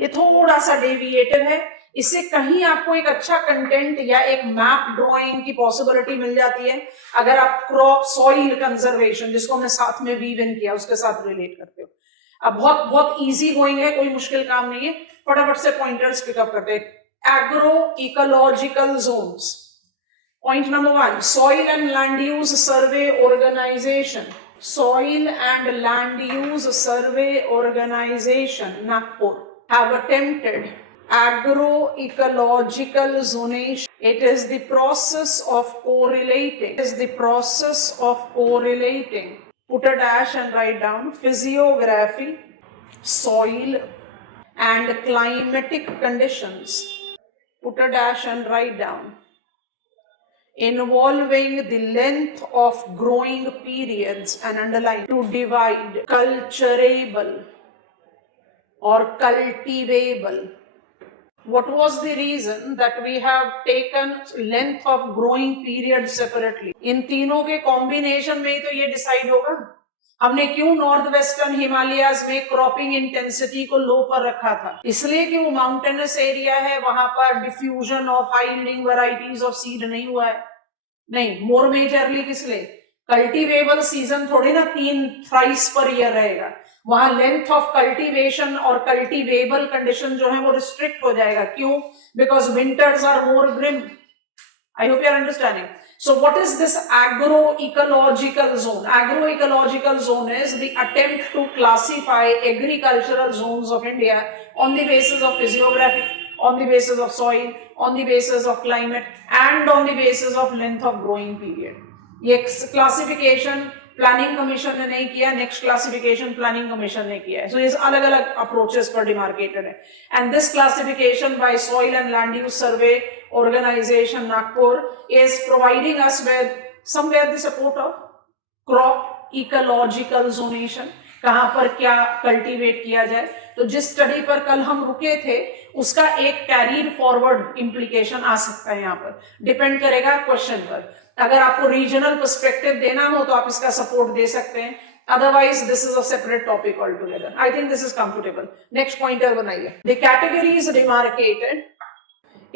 ये थोड़ा सा डेविएटिव है, इससे कहीं आपको एक अच्छा कंटेंट या एक मैप ड्राइंग की पॉसिबिलिटी मिल जाती है अगर आप क्रॉप सॉइल कंजर्वेशन, जिसको हमने साथ में वीव इन किया, उसके साथ रिलेट करते हो। अब बहुत बहुत इजी गोइंग है, कोई मुश्किल काम नहीं है, फटाफट से पॉइंटर्स पिकअप करते हैं। Agro ecological zones, point number 1, soil and land use survey organisation, soil and land use survey organisation Nagpur have attempted agroecological zonation. It is the process of correlating. It is the process of correlating. Put a dash and write down physiography, soil, and climatic conditions. Put a dash and write down. Involving the length of growing periods and underline to divide culturable or cultivable. What was the reason that we have taken length of growing period separately? इन तीनों के combination में ही तो ये decide होगा। हमने क्यों north western Himalayas में cropping intensity को लो पर रखा था? इसलिए कि वो माउंटेनस एरिया है, वहां पर diffusion of high yielding varieties of seed नहीं हुआ है। नहीं, मोर मेजरली किस लिए? कल्टीवेबल सीजन थोड़ी ना 3 थ्राइस पर ईयर रहेगा, वहां लेंथ ऑफ कल्टीवेशन और कल्टीवेबल कंडीशन जो है वो रिस्ट्रिक्ट हो जाएगा। क्यों? Because winters are more grim. I hope you are understanding. So what is this agroecological zone? Agroecological zone is the attempt to classify agricultural zones of India on the basis of physiography, on the basis of soil, on the basis of climate, and on the basis of length of growing period. ये classification planning commission ने नहीं किया, next classification planning commission ने किया है। सो ये अलग अलग अप्रोचेस पर डिमार्केटेड है। And this classification bye soil and land use survey organization Nagpur is providing us with somewhere the support of crop ecological zonation, कहां पर क्या कल्टीवेट किया जाए। तो जिस स्टडी पर कल हम रुके थे उसका एक कैरीड फॉरवर्ड इंप्लीकेशन आ सकता है, यहाँ पर डिपेंड करेगा क्वेश्चन पर। अगर आपको रीजनल पर्सपेक्टिव देना हो तो आप इसका सपोर्ट दे सकते हैं, otherwise this is a separate topic altogether. I think this is comfortable. Next pointer बनाइए। The categories demarcated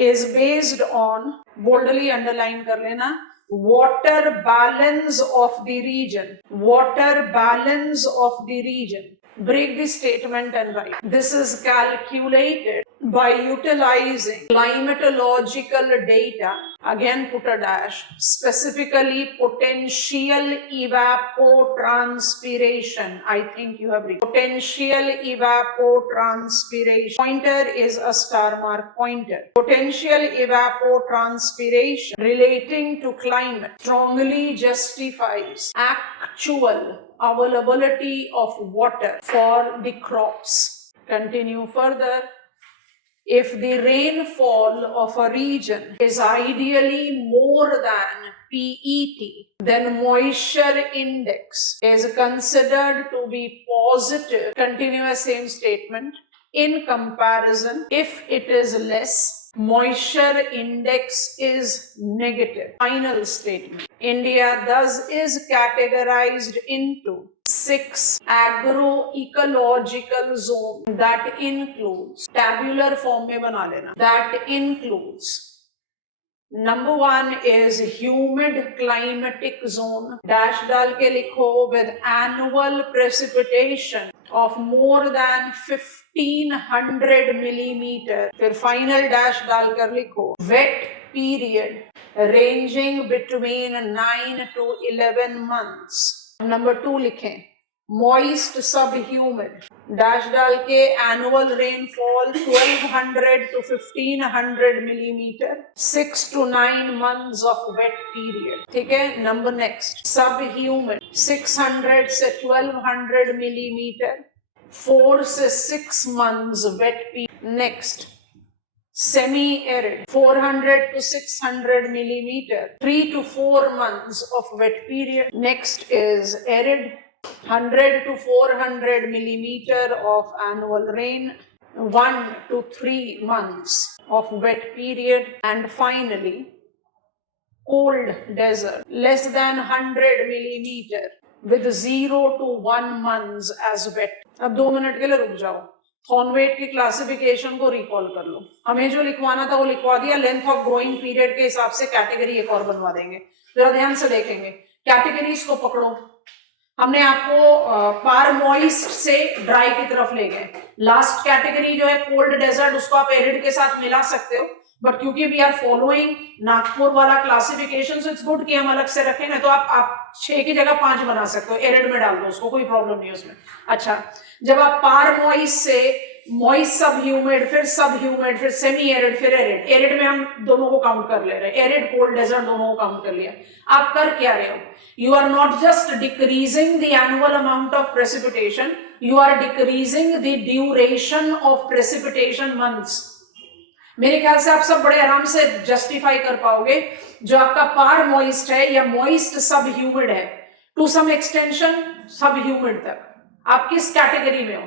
is based on, boldly underline कर लेना, water balance of the region. Water balance of the region. Break the statement and write. This is calculated by utilizing climatological data. Again put a dash. Specifically potential evapotranspiration. I think you have read. Potential evapotranspiration. Pointer is a star mark pointer. Potential evapotranspiration relating to climate strongly justifies actual availability of water for the crops. Continue further. If the rainfall of a region is ideally more than PET, then moisture index is considered to be positive. Continuous same statement. In comparison, if it is less, moisture index is negative. Final statement. India thus is categorized into 6 agroecological zones that includes, tabular form में बना लेना, that includes, number 1 is humid climatic zone, dash डाल के लिखो, with annual precipitation of more than 1500 millimeter, फिर final dash डाल कर लिखो, wet period ranging between 9 to 11 months. Number 2 लिखें, moist subhumid, डैश डाल के annual rainfall 1200 to 1500 millimeter, 6 to 9 months of wet period. ठीक है, नंबर नेक्स्ट, subhumid 600 से 1200 millimeter, 4 से 6 months wet period. Next, semi-arid 400 to 600 millimeter, 3 to 4 months of wet period. Next is arid, 100 to 400 millimeter of annual rain, 1 to 3 months of wet period. And finally, cold desert, less than 100 millimeter with 0 to 1 months as wet. अब 2 minute के लिए रुक जाओ, थॉर्नवेट की classification को recall कर लो, हमें जो लिखवाना था वो लिखवा दिया, लेंथ ऑफ ग्रोइंग पीरियड के हिसाब से कैटेगरी एक और बनवा देंगे। जरा ध्यान से देखेंगे, कैटेगरीज को पकड़ो। हमने आपको पार मॉइस्ट से ड्राई की तरफ ले गए। लास्ट कैटेगरी जो है कोल्ड डेजर्ट, उसको आप एरिड के साथ मिला सकते हो, बट क्योंकि वी आर फॉलोइंग नागपुर वाला क्लासिफिकेशन, सो इट्स गुड कि हम अलग से रखें, ना तो आप 6 की जगह 5 बना सकते हो, एरिड में डाल दो उसको, कोई प्रॉब्लम नहीं उसमें। अच्छा, जब आप पार मॉइस्ट से मॉइस्ट सब ह्यूमिड, फिर सब ह्यूमिड, फिर सेमी एरिड, फिर एरिड, एरिड में हम दोनों को काउंट कर ले रहे हैं, एरिड कोल्ड डेजर्ट दोनों को काउंट कर लिया। आप कर क्या रहे हो? You are not just decreasing the annual amount of precipitation, you are decreasing the duration of precipitation months. मेरे ख्याल से आप सब बड़े आराम से जस्टिफाई कर पाओगे, जो आपका पार मॉइस्ट है या मॉइस्ट सब ह्यूमिड है, to some extension sub humid तक, आप किस कैटेगरी में हो?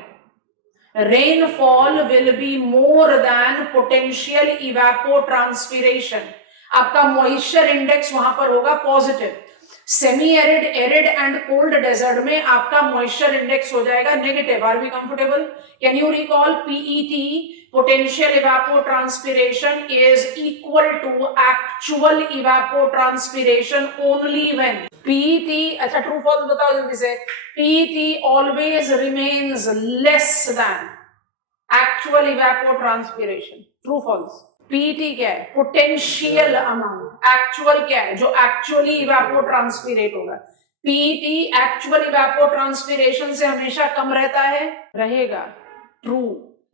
Rainfall will be more than potential evapotranspiration, आपका मॉइस्चर इंडेक्स वहां पर होगा positive. Semi arid, arid and cold desert में आपका मॉइस्चर इंडेक्स हो जाएगा negative. Are we comfortable? Can you recall PET, potential evapotranspiration is equal to actual evapotranspiration only when PET, अच्छा true false बताओ जल्दी से, PET always remains less than actual evapotranspiration, true false? PET क्या है? Potential amount. Actual क्या है? जो actually इवेपोट्रांसपिरेट होगा। PET एक्चुअल इवेपोट्रांसपिरेशन से हमेशा कम रहता है, रहेगा, ट्रू।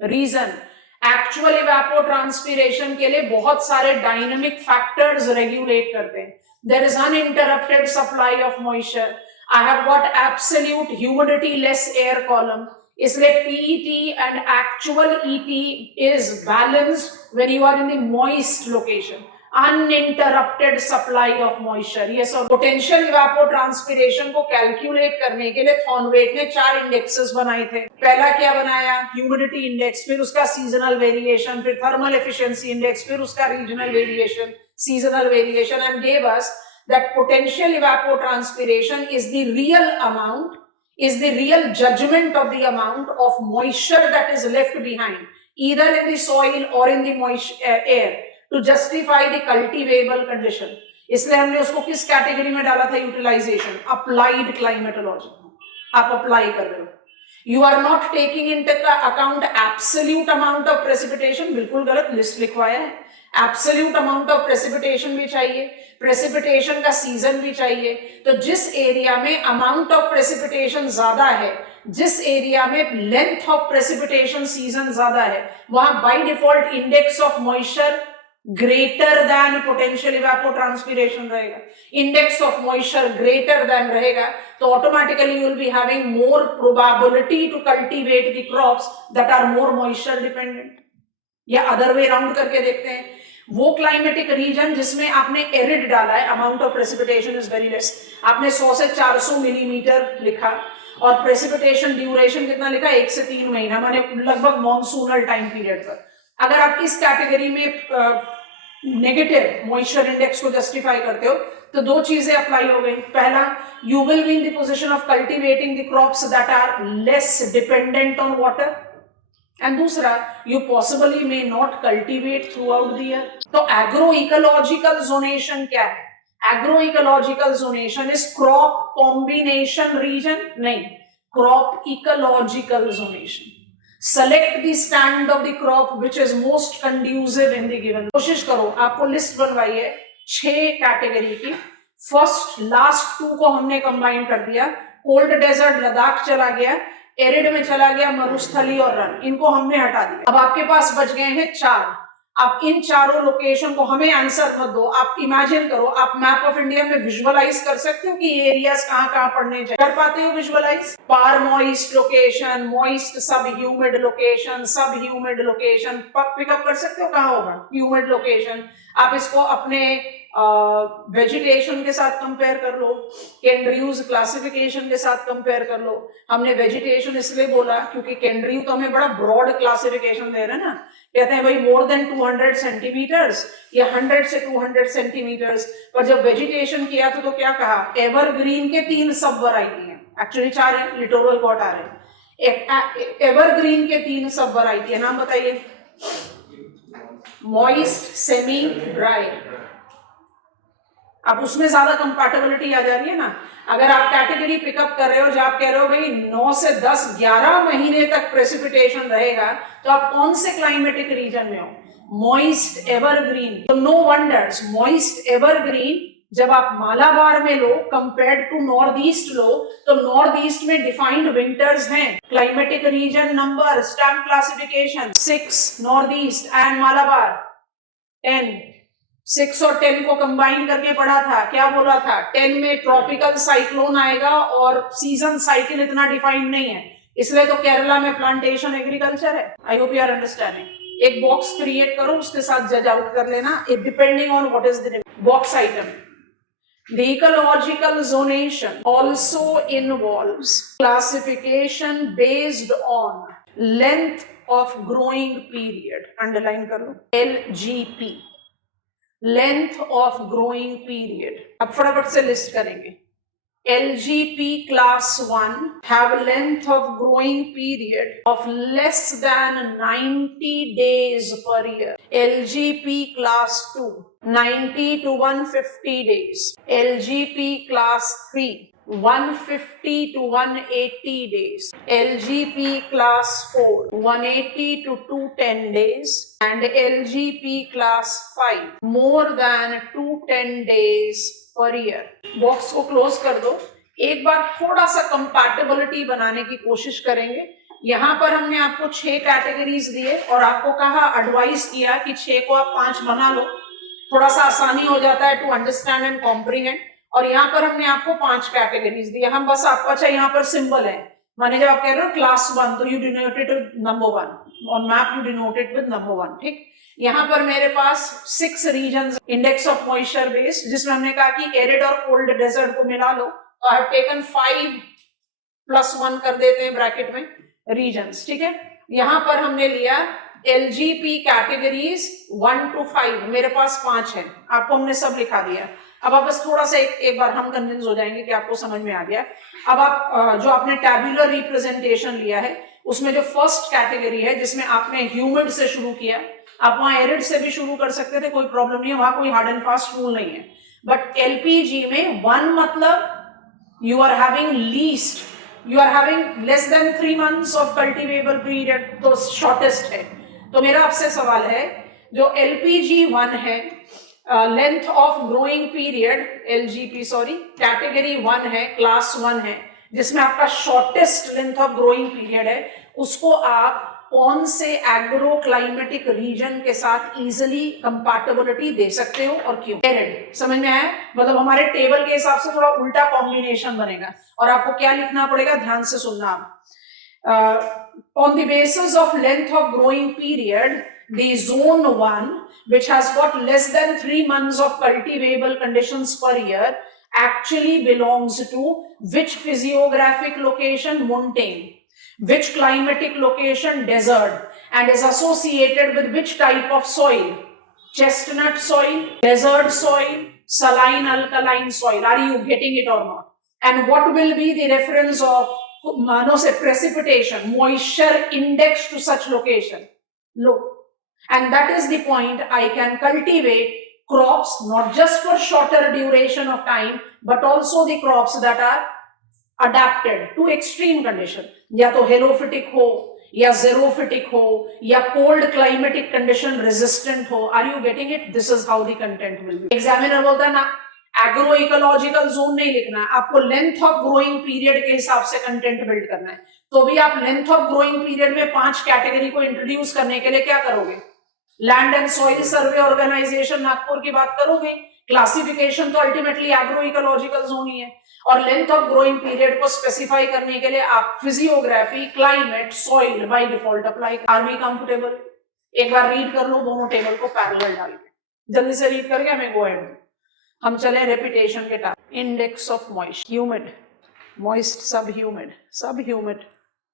रीजन, एक्चुअल इवेपोट्रांसपिरेशन के लिए बहुत सारे डायनेमिक फैक्टर्स रेगुलेट करते हैं। There is uninterrupted supply of moisture, I have got absolute humidity less air column, इसलिए PET and actual ET is balanced when you are in the moist location, uninterrupted supply of moisture. Yes, और potential evapotranspiration को calculate करने के लिए थॉर्नवेट ने 4 indexes बनाए थे। पहला क्या बनाया? ह्यूमिडिटी इंडेक्स, फिर उसका सीजनल वेरिएशन, फिर थर्मल एफिशिएंसी इंडेक्स, फिर उसका regional variation, seasonal variation, and gave us that potential evapotranspiration is the real amount, is the real judgment of the amount of moisture that is left behind either in the soil or in the air to justify the cultivable condition. इसलिए हमने उसको किस category में डाला था? Utilization, applied climatology. आप apply कर रहे हो, you are not taking in account absolute amount of precipitation, बिल्कुल गलत लिस्ट लिखवाया है। एब्सोल्यूट अमाउंट ऑफ प्रेसिपिटेशन भी चाहिए, प्रेसिपिटेशन का सीजन भी चाहिए। तो जिस एरिया में अमाउंट ऑफ प्रेसिपिटेशन ज्यादा है, जिस एरिया में लेंथ ऑफ प्रेसिपिटेशन सीजन ज्यादा है, वहां by default index of moisture greater than potential evapotranspiration रहेगा। Index of moisture greater than रहेगा तो automatically you will be having more probability to cultivate the crops that are more moisture dependent. या other way round करके देखते हैं, वो climatic reason जिसमें आपने एरिड डाला है, amount of precipitation is very less, आपने 100 से 400 मिलीमीटर लिखा और प्रेसिपिटेशन ड्यूरेशन कितना लिखा? 1 से 3 महीना, माने लगभग मॉनसूनल टाइम पीरियड पर। अगर आप इस कैटेगरी में नेगेटिव मॉइस्चर इंडेक्स को जस्टिफाई करते हो तो 2 चीजें अप्लाई हो गई। पहला, you will be in the position of cultivating the crops that are less dependent on water, and दूसरा, you possibly may not cultivate throughout the year. तो agroecological zonation क्या है? Agroecological zonation is crop combination region, नहीं, crop ecological zonation. Select the stand of the crop which is most conducive in the given. कोशिश करो, आपको list बनवाई है 6 category की, फर्स्ट लास्ट 2 को हमने कंबाइन कर दिया, कोल्ड डेजर्ट लद्दाख चला गया, एरिड में चला गया मरुस्थली और रन, इनको हमने हटा दिया। अब आपके पास बच गए हैं 4। आप इन चारों लोकेशन को, हमें आंसर मत दो, आप इमेजिन करो, आप मैप ऑफ इंडिया में विजुअलाइज कर सकते हो कि एरियाज कहाँ कहाँ पड़ने चाहिए, कर पाते हो विजुअलाइज? पार moist location, moist sub humid location, sub humid location pick up कर सकते हो कहाँ होगा? Humid location. आप इसको अपने वेजिटेशन के साथ कंपेयर कर लो, केंड्रियूज क्लासिफिकेशन के साथ कंपेयर कर लो। हमने वेजिटेशन इसलिए बोला क्योंकि केंड्रियू तो हमें बड़ा ब्रॉड क्लासिफिकेशन दे रहे हैं ना, कहते हैं भाई मोर देन 200 सेंटीमीटर्स या 100 से 200 सेंटीमीटर्स, पर जब वेजिटेशन किया तो क्या कहा? एवरग्रीन के 3 सब वैरायटी हैं, एक्चुअली 4 है, लिटोरल कॉट आ रहे हैं। एवरग्रीन के 3 सब वैरायटी है, नाम बताइए। Moist, semi, dry. अब उसमें ज्यादा कंपैटिबिलिटी आ जा रही है ना। अगर आप कैटेगरी पिकअप कर रहे हो जो आप कह रहे हो भाई 9 से 10 11 महीने तक प्रेसिपिटेशन रहेगा, तो आप कौन से क्लाइमेटिक रीजन में हो? Moist evergreen. तो नो वंडर्स, मॉइस्ट एवरग्रीन जब आप मालाबार में लो कंपेयर्ड टू नॉर्थ ईस्ट लो, तो नॉर्थ ईस्ट में डिफाइंड विंटर्स हैं। Climatic reason number, stamp classification 6 north east and Malabar 10। 6 और 10 को कंबाइन करके पढ़ा था, क्या बोला था? 10 में ट्रॉपिकल साइक्लोन आएगा और सीजन साइकिल इतना डिफाइंड नहीं है, इसलिए तो केरला में प्लांटेशन एग्रीकल्चर है। I hope you are understanding. एक बॉक्स क्रिएट करो, उसके साथ जज आउट कर लेना, it depending on what is the box item. The ecological zonation also involves classification based on length of growing period. Underline कर लो, LGP, length of growing period. अब फटाफट से लिस्ट करेंगे। LGP class 1 have length of growing period of less than 90 days per year. LGP class 2 90 to 150 days. LGP class 3 150 to 180 days. LGP class 4 180 to 210 days. And LGP class 5 more than 210 days per year. Box को close कर दो। एक बार थोड़ा सा compatibility बनाने की कोशिश करेंगे। यहां पर हमने आपको 6 कैटेगरीज दिए और आपको कहा, एडवाइस किया कि 6 को आप 5 बना लो, थोड़ा सा आसानी हो जाता है टू अंडरस्टैंड एंड कॉम्प्रीहेंड। और यहाँ पर हमने आपको 5 कैटेगरीज दी। हम बस आपको, अच्छा यहाँ पर सिंबल है, माने जब आप कह रहे हो क्लास 1 तो you denoted with number 1, on map you denoted with number 1, ठीक। यहाँ पर मेरे पास 6 regions index of moisture based, जिसमें हमने कहा कि एरिड और कोल्ड डेजर्ट को मिला लो, तो आई हैव टेकन 5 + 1 कर देते हैं ब्रैकेट में रीजन्स, ठीक है। यहाँ पर हमने लिया LGP कैटेगरीज 1 to 5, मेरे पास 5 है, आपको हमने सब लिखा दिया। अब आप बस थोड़ा सा एक बार हम कन्विंस हो जाएंगे कि आपको समझ में आ गया। अब आप जो आपने टैब्यूलर रिप्रेजेंटेशन लिया है, उसमें जो फर्स्ट कैटेगरी है जिसमें आपने ह्यूमिड से शुरू किया, आप वहां एरिड से भी शुरू कर सकते थे, कोई प्रॉब्लम नहीं है, वहां कोई हार्ड एंड फास्ट रूल नहीं है। बट LPG में 1 मतलब you are having least, you are having less than 3 months of cultivable period, तो शॉर्टेस्ट है। तो मेरा आपसे सवाल है, जो LPG 1 है, length of growing period, LGP sorry, category 1 है, क्लास 1 है, जिसमें आपका shortest length of growing period है, उसको आप कौन से एग्रो क्लाइमेटिक रीजन के साथ इजिली कंपैटिबिलिटी दे सकते हो और क्यों? एरिड, समझ में आया? मतलब हमारे टेबल के हिसाब से थोड़ा उल्टा कॉम्बिनेशन बनेगा, और आपको क्या लिखना पड़ेगा, ध्यान से सुनना आप। On the basis of length of growing period, the zone 1, which has got less than 3 months of cultivable conditions per year, actually belongs to which physiographic location? Montane. Which climatic location? Desert. And is associated with which type of soil? Chestnut soil, desert soil, saline alkaline soil. Are you getting it or not? And what will be the reference of precipitation, moisture index to such location? Low. And that is the point. I can cultivate crops not just for shorter duration of time, but also the crops that are adapted to extreme condition, या तो हेलोफिटिक हो या xerophytic हो या cold climatic condition resistant हो। Are you getting it? This is how the content will be. Examiner बोलता है ना, एग्रो इकोलॉजिकल जोन नहीं लिखना है, आपको लेंथ ऑफ ग्रोइंग पीरियड के हिसाब से कंटेंट बिल्ड करना है। तो भी आप लेंथ ऑफ ग्रोइंग पीरियड में 5 कैटेगरी को इंट्रोड्यूस करने के लिए क्या करोगे? Land and soil survey organisation Nagpur की बात करोगे। क्लासिफिकेशन तो अल्टीमेटली एग्रो इकोलॉजिकल जोन ही है, और लेंथ ऑफ ग्रोइंग पीरियड को स्पेसिफाई करने के लिए आप physiography, climate, soil by default apply. Are we comfortable? एक बार रीड कर लो दोनों टेबल को पैरेलल डाल के, जल्दी से रीड करके हमें गो अहेड। हम चले रेपिटेशन के type. Index of moist, humid, moist, sub humid,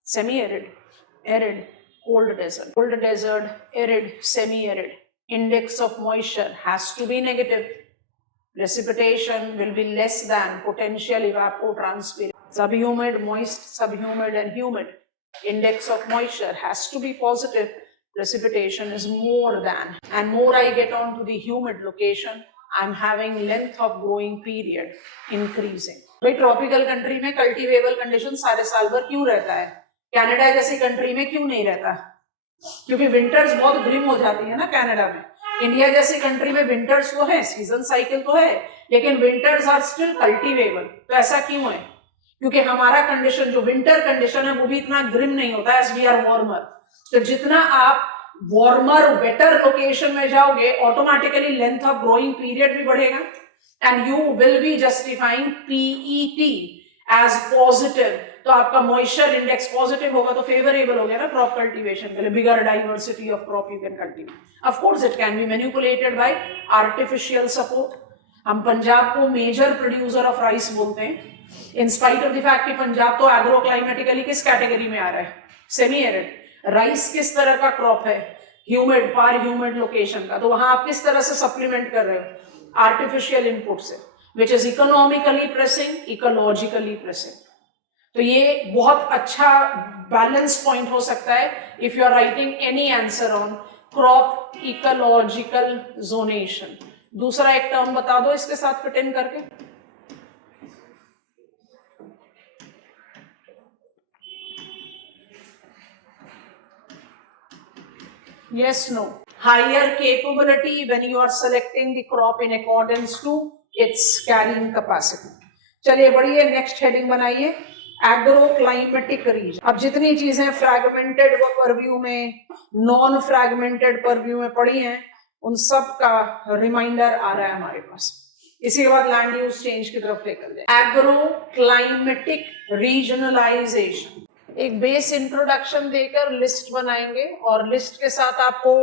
semi arid, arid, cold desert, arid, semi-arid. Index of moisture has to be negative. Precipitation will be less than potential evapotranspiration. Subhumid, moist, subhumid and humid. index of moisture has to be positive, precipitation is more than, and more I get on to the humid location, I'm having length of growing period increasing. भाई tropical country में cultivable condition सारे साल भर क्यों रहता है, Canada जैसी country में क्यों नहीं रहता? क्योंकि विंटर्स बहुत ग्रिम हो जाती है ना कनाडा में। इंडिया जैसी कंट्री में विंटर्स तो है, सीजन साइकिल तो है, लेकिन विंटर्स आर स्टिल कल्टीवेबल। तो ऐसा क्यों है? क्योंकि हमारा कंडीशन जो विंटर कंडीशन है वो भी इतना ग्रिम नहीं होता एज वी आर वार्मर। तो जितना आप वार्मर वेटर लोकेशन में जाओगे automatically length of growing period भी बढ़ेगा and you will be justifying PET as positive. तो आपका मॉइस्चर इंडेक्स पॉजिटिव होगा तो फेवरेबल हो गया ना क्रॉप कल्टीवेशन के लिए, bigger diversity of crop you can cultivate. Of course it can be manipulated by artificial support. हम पंजाब को मेजर प्रोड्यूसर ऑफ राइस बोलते हैं, in spite of the fact कि पंजाब तो एग्रो क्लाइमेटिकली किस कैटेगरी में आ रहा है, सेमी एरिड। राइस किस तरह का क्रॉप है, ह्यूमिड, पार ह्यूमिड लोकेशन का, तो वहां आप किस तरह से सप्लीमेंट कर रहे हो, आर्टिफिशियल इनपुट से, which is economically pressing, ecologically pressing. तो ये बहुत अच्छा बैलेंस पॉइंट हो सकता है if you are writing any answer on crop ecological zonation. दूसरा एक टर्म बता दो इसके साथ फिट इन करके। Yes, no. Higher capability when you are selecting the crop in accordance to its carrying capacity. चलिए बढ़िए, नेक्स्ट हेडिंग बनाइए, एग्रो क्लाइमेटिक रीजन। अब जितनी चीजें फ्रैगमेंटेड परव्यू में, नॉन फ्रैगमेंटेड परव्यू में पढ़ी हैं, उन सब का रिमाइंडर आ रहा है हमारे पास। इसी के बाद लैंड यूज चेंज की तरफ लेकर जाए। एग्रो क्लाइमेटिक रीजनलाइजेशन, एक बेस इंट्रोडक्शन देकर लिस्ट बनाएंगे और लिस्ट के साथ आपको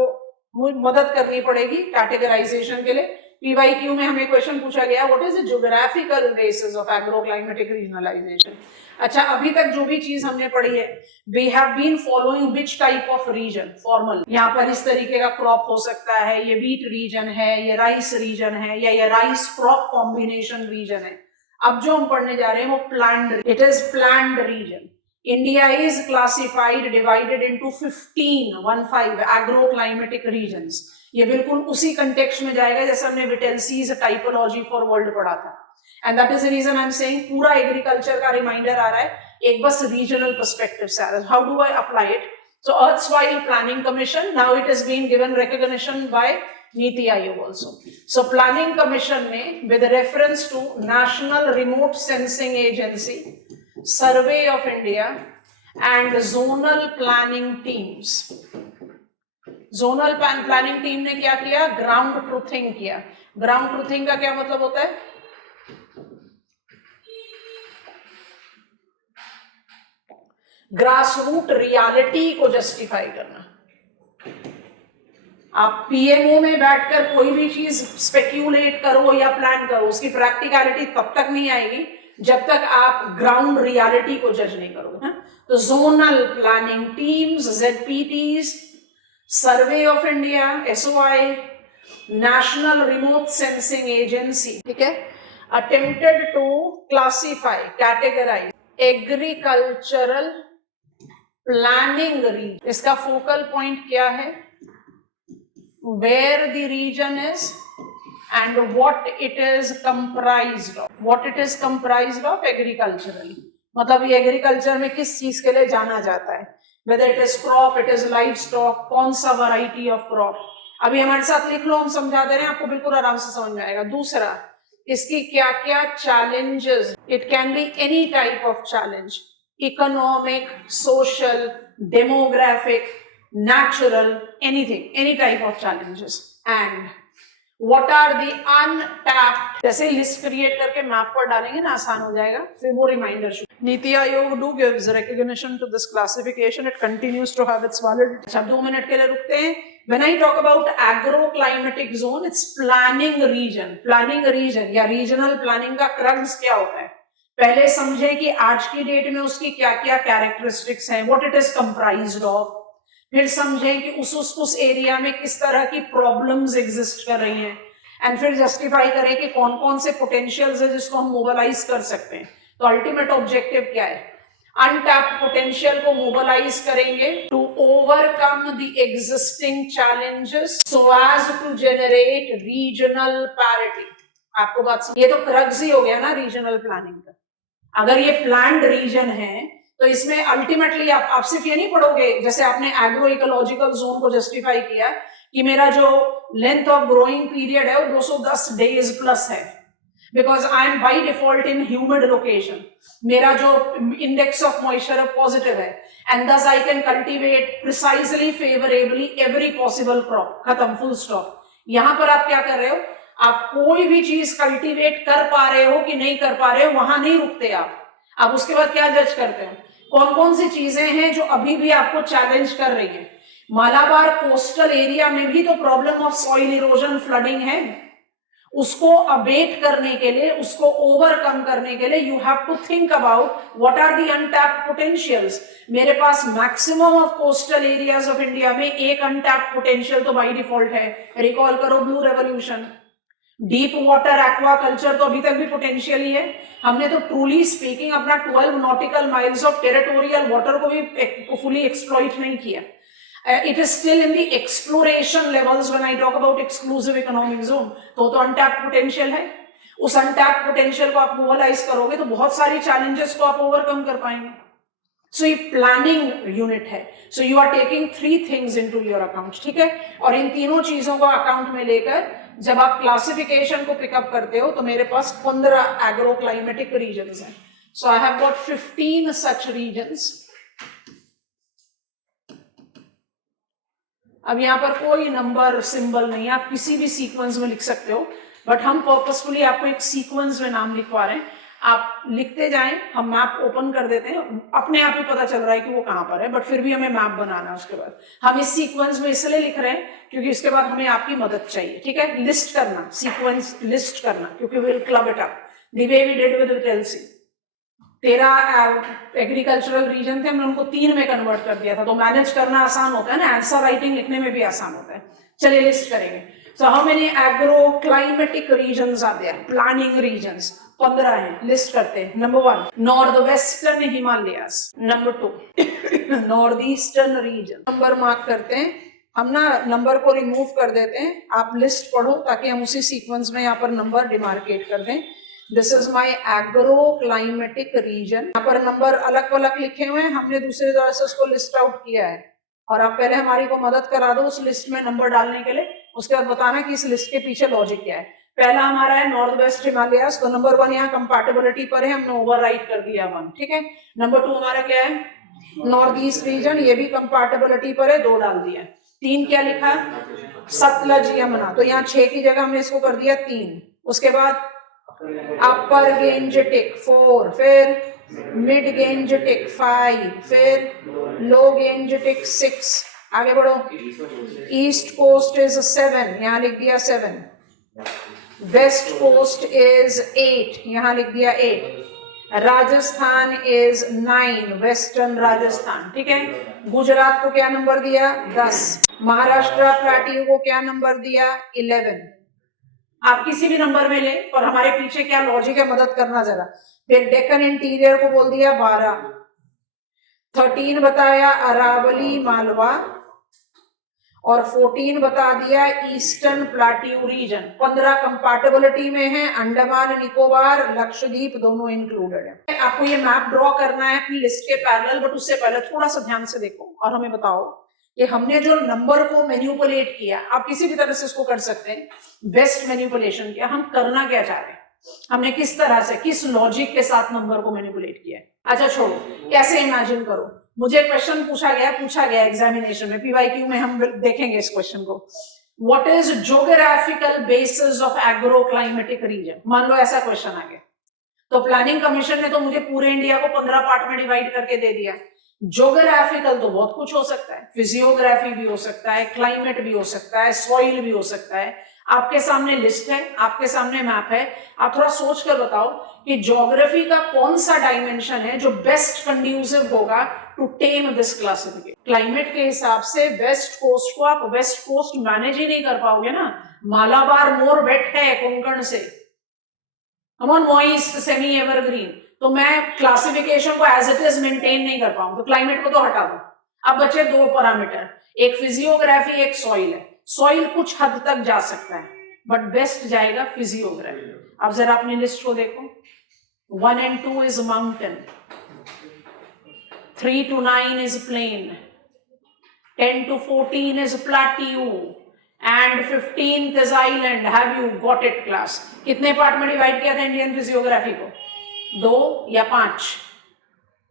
मदद करनी पड़ेगी कैटेगराइजेशन के लिए। पीवाईक्यू में हमें क्वेश्चन पूछा गया, what is the geographical basis of agro climatic regionalization. अच्छा, अभी तक जो भी चीज हमने पढ़ी है, we have been following which type of region, formal. यहाँ पर इस तरीके का क्रॉप हो सकता है, ये व्हीट रीजन है, ये राइस रीजन है, या ये राइस क्रॉप कॉम्बिनेशन रीजन है। अब जो हम पढ़ने जा रहे हैं वो planned, it is planned region. India is classified, divided into 15 agroclimatic regions. ये बिल्कुल उसी कंटेक्स्ट में जाएगा जैसे हमने विटेल्सीज टाइपोलॉजी फॉर वर्ल्ड पढ़ा था। And that is the region I am saying पूरा एग्रीकल्चर का रिमाइंडर आ रहा है, एक बस रीजनल पर्सपेक्टिव से आ रहा है। How do I apply it? So erstwhile planning commission, now it is been given recognition by Niti Aayog also. So planning commission में with reference to National Remote Sensing Agency, survey of India and zonal planning teams, zonal planning team ने क्या किया? Ground truthing किया। Ground truthing का क्या मतलब होता है? ग्रास रूट रियलिटी को जस्टिफाई करना। आप पीएमओ में बैठकर कोई भी चीज स्पेक्यूलेट करो या प्लान करो, उसकी प्रैक्टिकलिटी तब तक नहीं आएगी जब तक आप ग्राउंड रियलिटी को जज नहीं करोगे। तो zonal planning teams, ZPTs, survey of India, SOI, national remote sensing agency, ठीक है, attempted to classify, categorize agricultural planning region. इसका फोकल पॉइंट क्या है? Where the region is and what it is comprised of, what it is comprised of agriculturally, मतलब ये agriculture में किस चीज के लिए जाना जाता है, whether it is crop, it is livestock, कौन सा variety of crop। अभी हमारे साथ लिख लो, हम समझा दे रहे हैं आपको, बिल्कुल आराम से समझ में आएगा। दूसरा, इसकी क्या क्या challenges, it can be any type of challenge, economic, social, demographic, natural, anything, any type of challenges, and What are the untapped, जैसे लिस्ट क्रिएट करके मैप पर डालेंगे ना, आसान हो जाएगा, फिर वो reminder. NITI Aayog do gives recognition to this classification, it continues to have its valid. अच्छा, 2 मिनट के लिए रुकते हैं। When I talk about agroclimatic zone, it's planning region। Planning region या रीजनल प्लानिंग का क्रक्स क्या होता है, पहले समझे कि आज की डेट में उसकी क्या क्या कैरेक्टरिस्टिक्स हैं, what it is comprised of. फिर समझें कि उस एरिया में किस तरह की प्रॉब्लम्स एग्जिस्ट कर रही हैं, एंड फिर जस्टिफाई करें कि कौन कौन से पोटेंशियल्स है जिसको हम मोबिलाइज कर सकते हैं। तो अल्टीमेट ऑब्जेक्टिव क्या है? अनटैप्ड पोटेंशियल को मोबिलाइज करेंगे to overcome the existing challenges so as to generate regional parity. आपको बात ये तो क्रक्स ही हो गया ना रीजनल प्लानिंग का। अगर ये प्लान्ड रीजन है तो इसमें अल्टीमेटली आप सिर्फ ये नहीं पढ़ोगे, जैसे आपने एग्रो इकोलॉजिकल जोन को जस्टिफाई किया कि मेरा जो लेंथ ऑफ ग्रोइंग पीरियड है वो 210 डेज प्लस है, because I M by default in humid location, मेरा जो इंडेक्स ऑफ मॉइस्चर पॉजिटिव है, एंड दस I can cultivate precisely favourably every possible crop, खत्म, फुल स्टॉप। यहां पर आप क्या कर रहे हो, आप कोई भी चीज कल्टीवेट कर पा रहे हो कि नहीं कर पा रहे हो, वहां नहीं रुकते आप उसके बाद क्या जज करते हो, कौन कौन सी चीजें हैं जो अभी भी आपको चैलेंज कर रही है। मालाबार कोस्टल एरिया में भी तो problem of soil erosion, flooding है, उसको अबेट करने के लिए, उसको ओवरकम करने के लिए you have to think about what are the untapped potentials. मेरे पास maximum of coastal areas of India में एक अनटैप्ड पोटेंशियल तो बाय डिफॉल्ट है, रिकॉल करो blue revolution. Deep water aquaculture तो अभी तक भी पोटेंशियल ही है, हमने तो ट्रूली स्पीकिंग अपना 12 nautical miles of territorial water को भी फुली एक्सप्लॉइट नहीं किया। It is still in the exploration levels when I talk about exclusive economic zone। तो untapped potential है, उस untapped potential को आप mobilize करोगे तो बहुत सारी challenges को आप overcome कर पाएंगे। So ये planning unit है, so you are taking 3 things into your account, ठीक है। और इन तीनों चीजों को अकाउंट में लेकर जब आप क्लासिफिकेशन को पिकअप करते हो तो मेरे पास 15 एग्रो क्लाइमेटिक रीजन्स हैं। So I have got 15 such regions। अब यहाँ पर कोई नंबर सिंबल नहीं है, आप किसी भी सीक्वेंस में लिख सकते हो, बट हम पर्पसफुली आपको एक सीक्वेंस में नाम लिखवा रहे हैं, आप लिखते जाएं, हम मैप ओपन कर देते हैं, अपने आप ही पता चल रहा है कि वो कहाँ पर है, बट फिर भी हमें मैप बनाना है। उसके बाद हम इस सीक्वेंस में इसलिए लिख रहे हैं क्योंकि इसके बाद हमें आपकी मदद चाहिए, ठीक है। लिस्ट करना, सीक्वेंस लिस्ट करना, क्योंकि will club it up the way we did with LC. 13 agricultural region थे, हमने उनको 3 में कन्वर्ट कर दिया था, तो मैनेज करना आसान होता है ना, आंसर राइटिंग लिखने में भी आसान होता है। चलिए लिस्ट करेंगे। So how many agro climatic regions are there, planning regions 15 हैं, लिस्ट करते हैं। Number 1 north western Himalayas, number 2 north eastern region. Number mark करते हैं हम ना, नंबर को रिमूव कर देते हैं, आप लिस्ट पढ़ो ताकि हम उसी सीक्वेंस में यहाँ पर नंबर डिमार्केट कर दें। This is my agro climatic reason. यहाँ पर नंबर अलग अलग लिखे हुए हैं, हमने दूसरे तरह से उसको लिस्ट आउट किया है, और आप पहले हमारी को मदद करा दो उस लिस्ट में नंबर डालने के लिए, उसके बाद बताना कि इस लिस्ट के पीछे लॉजिक क्या है। पहला हमारा है नॉर्थ वेस्ट हिमालयास, तो नंबर 1 यहाँ कंपैटिबिलिटी पर है, हमने ओवरराइट कर दिया 1, ठीक है। नंबर 2 हमारा क्या है, नॉर्थ ईस्ट रीजन, ये भी कंपैटिबिलिटी पर है, 2 डाल दिया। 3 क्या लिखा, सतलज यमुना, तो यहाँ 6 की जगह हमने इसको कर दिया 3। उसके बाद अपर गेंजेटिक 4, फिर मिड गेंजेटिक 5, फिर लो गेंजेटिक 6, आगे बढ़ो। ईस्ट कोस्ट इज 7, यहाँ लिख दिया 7। वेस्ट कोस्ट इज 8, यहाँ लिख दिया 8। राजस्थान इज 9, वेस्टर्न राजस्थान, ठीक है। गुजरात को क्या नंबर दिया, 10। महाराष्ट्र प्लेटियो को क्या नंबर दिया, 11। आप किसी भी नंबर में ले, और हमारे पीछे क्या लॉजिक है मदद करना जरा। फिर डेक्कन इंटीरियर को बोल दिया 12। 13 बताया अरावली मालवा, और 14 बता दिया ईस्टर्न प्लेट्यू रीजन। 15 कंपैटिबिलिटी में है, अंडमान निकोबार लक्षद्वीप दोनों इंक्लूडेड है। आपको ये मैप ड्रॉ करना है अपनी लिस्ट के पैरेलल, बट उससे पहले थोड़ा सा ध्यान से देखो और हमें बताओ कि हमने जो नंबर को मैनिपुलेट किया, आप किसी भी तरह से इसको कर सकते हैं, बेस्ट मैनिपुलेशन किया, हम करना क्या चाह रहे हैं, हमने किस तरह से, किस लॉजिक के साथ नंबर को मैनिपुलेट किया। अच्छा छोड़ो, कैसे इमेजिन करो, मुझे क्वेश्चन पूछा गया एग्जामिनेशन में, पीवाईक्यू में हम देखेंगे इस क्वेश्चन को। What is geographical basis of agro climatic reason, मान लो ऐसा क्वेश्चन आ गया, तो प्लानिंग कमीशन ने तो मुझे पूरे इंडिया को 15 पार्ट में डिवाइड करके दे दिया। ज्योग्राफिकल तो बहुत कुछ हो सकता है, फिजियोग्राफी भी हो सकता है, क्लाइमेट भी हो सकता है, सॉइल भी हो सकता है। आपके सामने लिस्ट है, आपके सामने मैप है, आप थोड़ा सोच कर बताओ कि ज्योग्राफी का कौन सा डायमेंशन है जो बेस्ट कंड्यूसिव होगा to tame this classification. Climate के हिसाब से वेस्ट कोस्ट को आप वेस्ट कोस्ट मैनेज ही नहीं कर पाओगे ना, मालाबार मोर वेट है कोंकण से, मॉइस्ट सेमी एवरग्रीन, तो मैं क्लासिफिकेशन को एज इट इज मेंटेन नहीं कर पाऊं, तो क्लाइमेट को तो हटा दूं। अब बचे दो पैरामीटर, एक फिजियोग्राफी, एक सॉइल है। सॉइल कुछ हद तक जा सकता है, बट बेस्ट जाएगा फिजियोग्राफी। अब जरा अपनी लिस्ट को देखो, 1 and 2 is mountain, 3 to 9 is plain, 10 to 14 is plateau, and 15th is island. Have you got it class? कितने पार्ट में डिवाइड किया था इंडियन फिजियोग्राफी को? 2 या 5?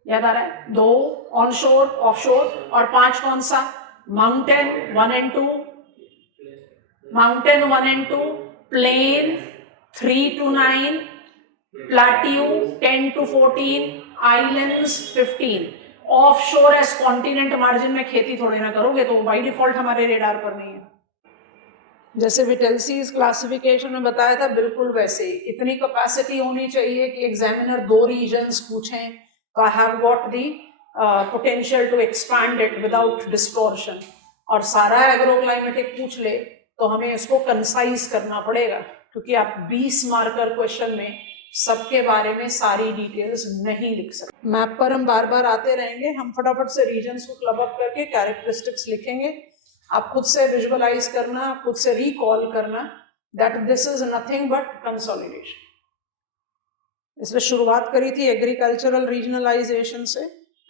याद आ रहा है? 2 ऑन शोर, ऑफ शोर, और 5 कौन सा? Mountain 1 and 2, mountain 1 and 2, plain 3 to 9, plateau 10 to 14, islands 15। Offshore as continent margin में खेती थोड़ी ना करोगे, तो बाई डिफॉल्ट हमारे रेडार पर नहीं है। जैसे विटेल्सीज क्लासिफिकेशन में बताया था, बिल्कुल वैसे ही इतनी कैपेसिटी होनी चाहिए कि एग्जामिनर 2 रीजन्स पूछें तो I have got the potential to expand it without distortion, और सारा एग्रोक्लाइमेटिक पूछ ले तो हमें इसको कंसाइज करना पड़ेगा, क्योंकि आप 20 मार्कर क्वेश्चन में सबके बारे में सारी डिटेल्स नहीं लिख सकते। मैप पर हम बार बार आते रहेंगे, हम फटाफट से रीजन्स को क्लब अप करके कैरेक्टरिस्टिक्स लिखेंगे। आप खुद से विजुअलाइज करना, खुद से रिकॉल करना that this is nothing but consolidation. इसलिए शुरुआत करी थी एग्रीकल्चरल रीजनलाइजेशन से,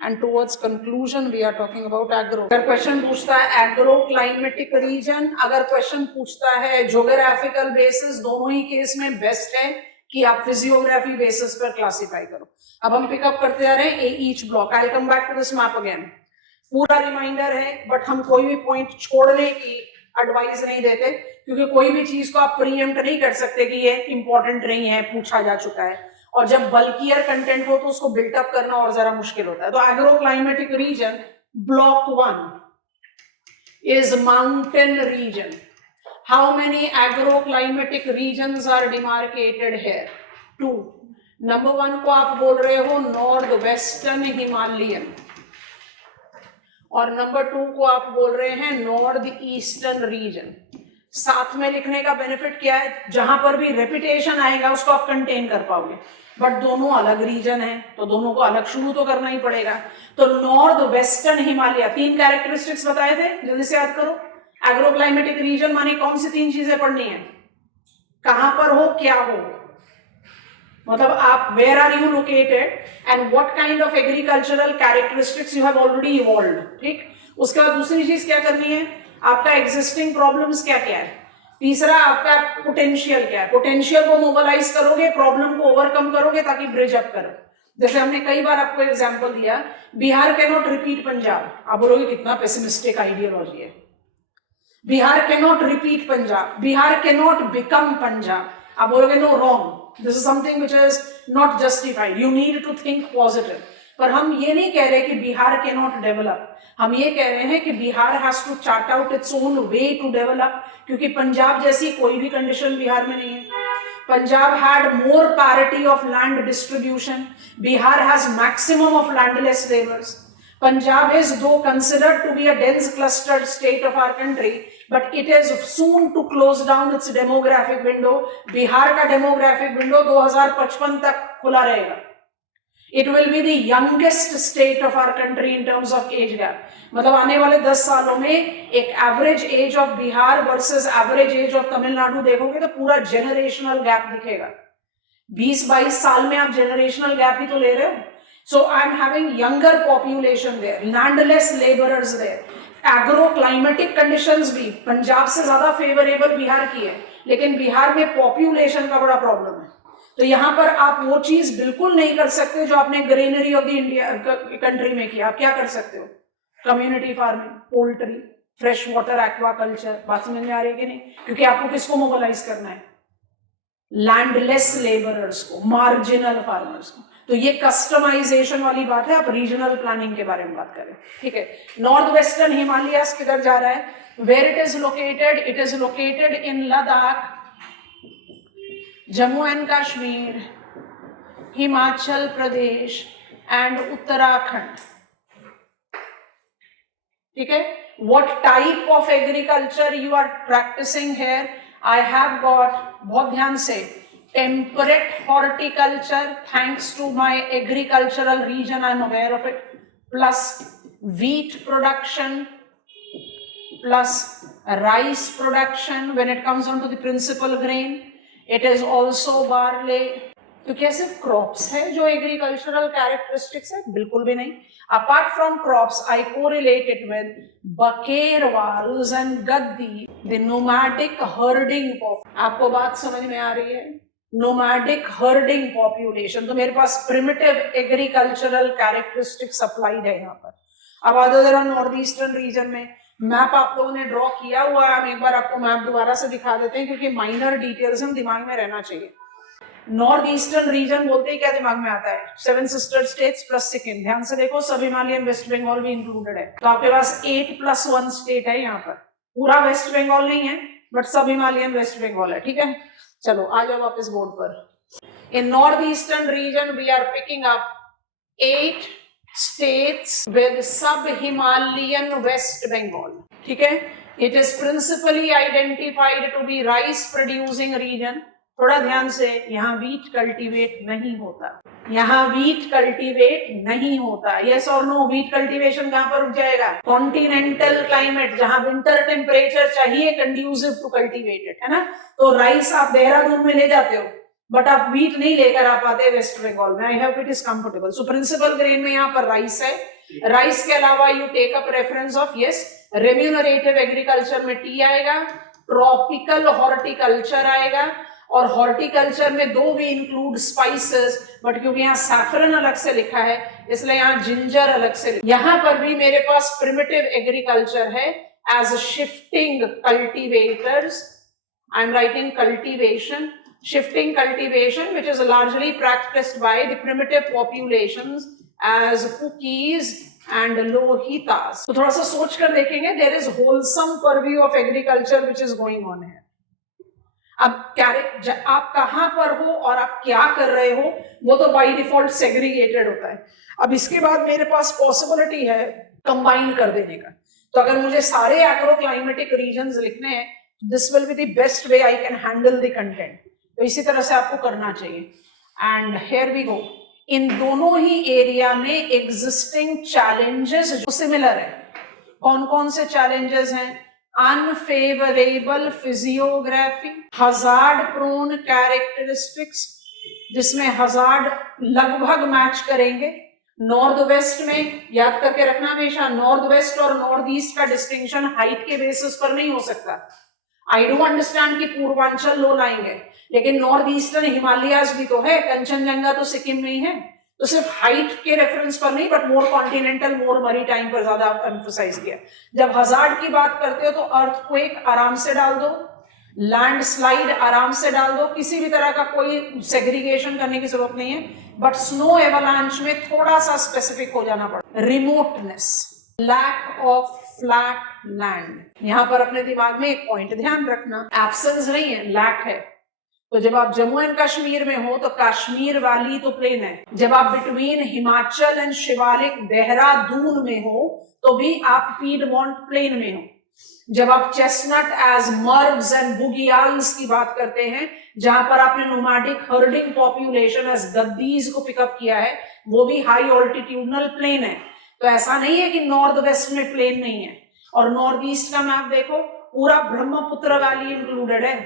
and towards conclusion we are talking about agro. अगर क्वेश्चन पूछता है एग्रो क्लाइमेटिक रीजन, अगर क्वेश्चन पूछता है ज्योग्राफिकल बेसिस, दोनों ही केस में बेस्ट है कि आप फिजियोग्राफी बेसिस पर क्लासिफाई करो। अब हम पिकअप करते जा रहे हैं each block. I will come back to this map again. पूरा रिमाइंडर है, बट हम कोई भी पॉइंट छोड़ने की एडवाइस नहीं देते, क्योंकि कोई भी चीज को आप प्रीएम्प्ट नहीं कर सकते कि ये इंपॉर्टेंट नहीं है, पूछा जा चुका है, और जब बल्कियर कंटेंट हो तो उसको बिल्टअप करना और जरा मुश्किल होता है। तो agro climatic reason block 1 is mountain region. How many agroclimatic regions are demarcated here? 2. Number 1 को आप बोल रहे हो नॉर्थ वेस्टर्न हिमालयन, और नंबर 2 को आप बोल रहे हैं नॉर्थ ईस्टर्न रीजन। साथ में लिखने का बेनिफिट क्या है? जहां पर भी रेपिटेशन आएगा उसको आप कंटेन कर पाओगे, बट दोनों अलग रीजन है तो दोनों को अलग शुरू तो करना ही पड़ेगा। तो नॉर्थ वेस्टर्न हिमालय, 3 कैरेक्टरिस्टिक्स बताए थे, जल्दी से याद करो। एग्रोक्लाइमेटिक रीजन माने कौन सी 3 चीजें पढ़नी है? कहां पर हो, क्या हो, मतलब आप where are you located and what kind of agricultural characteristics you have already evolved. ठीक, उसके बाद दूसरी चीज क्या करनी है? आपका एग्जिस्टिंग प्रॉब्लम्स क्या क्या है। तीसरा आपका पोटेंशियल क्या है। पोटेंशियल को मोबिलाइज करोगे, प्रॉब्लम को ओवरकम करोगे ताकि ब्रिज अप करो। जैसे हमने कई बार आपको एग्जांपल दिया, Bihar can not repeat Punjab. आप बोलोगे कितना पेसिमिस्टिक आइडियोलॉजी है। Bihar cannot repeat Punjab. Bihar cannot become Punjab. आप बोलोगे no, wrong. This is something which is not justified. You need to think positive. पर हम ये नहीं कह रहे कि बिहार cannot develop. हम ये कह रहे हैं कि Bihar has to chart out its own way to develop, क्योंकि पंजाब जैसी कोई भी कंडीशन बिहार में नहीं है। Punjab had more parity of land distribution. Bihar has maximum of landless laborers. Punjab is though considered to be a dense clustered state of our country, but it is soon to close down its demographic window. Bihar का demographic window 2055 तक खुला रहेगा. It will be the youngest state of our country in terms of age gap. मतलब आने वाले 10 सालों में एक average age of Bihar versus average age of Tamil Nadu देखोगे तो पूरा जेनरेशनल गैप दिखेगा। 20-22 साल में आप जेनरेशनल गैप ही तो ले रहे हो। So I'm having younger population there, landless laborers there. Agro-climatic conditions भी पंजाब से ज्यादा फेवरेबल बिहार की है, लेकिन बिहार में पॉपुलेशन का बड़ा प्रॉब्लम है। तो यहाँ पर आप वो चीज बिल्कुल नहीं कर सकते जो आपने greenery of the India country में किया। आप क्या कर सकते हो? Community farming, poultry, fresh water aquaculture. बात समझ में आ रही है कि नहीं? क्योंकि आपको किसको मोबिलाइज करना है? लैंडलेस लेबरर्स को, मार्जिनल फार्मर्स को। तो ये कस्टमाइजेशन वाली बात है। आप रीजनल प्लानिंग के बारे में बात करें, ठीक है। नॉर्थ वेस्टर्न हिमालयस किधर जा रहा है? Where it is located? It is located in Ladakh, Jammu and Kashmir, Himachal Pradesh and Uttarakhand, ठीक है। What type of agriculture you are practising here? I have got, बहुत ध्यान से, temperate horticulture, thanks to my agricultural region, I'm aware of it, plus wheat production, plus rice production when it comes on to the principal grain. It is also barley. तो क्या सिर्फ crops है जो agricultural characteristics है? बिल्कुल भी नहीं. Apart from crops I correlate it with Bakarwals and Gaddi, the nomadic herding. आपको बात समझ में आ रही है? Nomadic herding population. तो मेरे पास प्रिमिटिव एग्रीकल्चरल कैरेक्टरिस्टिक्स अप्लाइड है यहाँ पर. अब अदर नॉर्थ ईस्टर्न रीजन में मैप आप लोगों ने ड्रॉ किया हुआ है. हम एक बार आपको मैप दोबारा से दिखा देते हैं क्योंकि माइनर डिटेल्स हम दिमाग में रहना चाहिए. नॉर्थ ईस्टर्न रीजन बोलते ही क्या दिमाग में आता है? Seven sister states plus Sikkim. ध्यान से देखो, सब हिमालयन वेस्ट बंगाल भी इंक्लूडेड है. तो आपके पास 8+1 स्टेट है यहाँ पर. पूरा वेस्ट बंगाल नहीं है बट सब हिमालयन वेस्ट बंगाल है. ठीक है, चलो आ जाओ वापस बोर्ड पर. In north eastern region we are picking up 8 states with sub-Himalayan West Bengal. ठीक है, it is principally identified to be rice producing region. थोड़ा ध्यान से, यहाँ wheat cultivate नहीं होता. यहाँ wheat cultivate नहीं होता. Yes or no? wheat cultivation कहाँ पर रुक जाएगा? Continental climate, जहाँ winter temperature चाहिए conducive to cultivate it, है ना? तो rice आप देहरादून में ले जाते हो बट आप व्हीट नहीं लेकर आ पाते वेस्ट बंगाल में. I hope it is comfortable. So principal grain में यहाँ पर राइस है. राइस के अलावा you take up reference of yes remunerative agriculture में टी आएगा, ट्रॉपिकल हॉर्टिकल्चर आएगा, और हॉर्टिकल्चर में दो भी इंक्लूड स्पाइसेस, बट क्योंकि यहाँ सैफरन अलग से लिखा है इसलिए यहाँ जिंजर अलग से. यहाँ पर भी मेरे पास प्रिमिटिव एग्रीकल्चर है as shifting cultivators. I am writing cultivation. Shifting cultivation, which is largely practiced by the primitive populations as Kukis and Lohitas. तो थोड़ा सा सोच कर देखेंगे. There is wholesome purview of agriculture which is going on here. अब आप कहाँ पर हो और आप क्या कर रहे हो वो तो बाय डिफॉल्ट सेग्रीगेटेड होता है. अब इसके बाद मेरे पास पॉसिबिलिटी है कंबाइन कर देने का. तो अगर मुझे सारे एग्रो क्लाइमेटिक रीजन्स लिखने हैं, this will be the best way I can handle the content. तो इसी तरह से आपको करना चाहिए. And here we go. इन दोनों ही एरिया में एग्जिस्टिंग चैलेंजेस जो सिमिलर है. कौन कौन से चैलेंजेस हैं? Unfavourable physiography, hazard prone characteristics, जिसमें हजार्ड लगभग मैच करेंगे. नॉर्थ वेस्ट में याद करके रखना हमेशा, नॉर्थ वेस्ट और नॉर्थ ईस्ट का डिस्टिंक्शन हाइट के बेसिस पर नहीं हो सकता. आई डू अंडरस्टैंड कि पूर्वांचल लो लाइन है, लेकिन नॉर्थ ईस्टर्न हिमालयाज भी तो है. कंचनजंगा तो सिक्किम में ही है. तो सिर्फ हाइट के रेफरेंस पर नहीं but more continental, more maritime पर ज्यादा एम्फसाइज किया. जब हजार्ड की बात करते हो तो अर्थक्वेक आराम से डाल दो, लैंडस्लाइड आराम से डाल दो. किसी भी तरह का कोई सेग्रीगेशन करने की जरूरत नहीं है. बट स्नो एवलांच में थोड़ा सा स्पेसिफिक हो जाना पड़ता. Remoteness, lack of flat land. यहां पर अपने दिमाग में एक पॉइंट ध्यान रखना, एब्सेंस नहीं है, लैक है. तो जब आप जम्मू एंड कश्मीर में हो तो कश्मीर वैली तो प्लेन है. जब आप बिटवीन हिमाचल एंड शिवालिक देहरादून में हो तो भी आप पीडमोंट प्लेन में हो. जब आप चेस्टनट एज मर्ब्स एंड बुगियाल्स की बात करते हैं, जहां पर आपने नोमैडिक हर्डिंग पॉपुलेशन एज गद्दीज को पिकअप किया है, वो भी हाई ऑल्टीट्यूडनल प्लेन है. तो ऐसा नहीं है कि नॉर्थ वेस्ट में प्लेन नहीं है. और नॉर्थ ईस्ट का मैप देखो, पूरा ब्रह्मपुत्र वैली इंक्लूडेड है.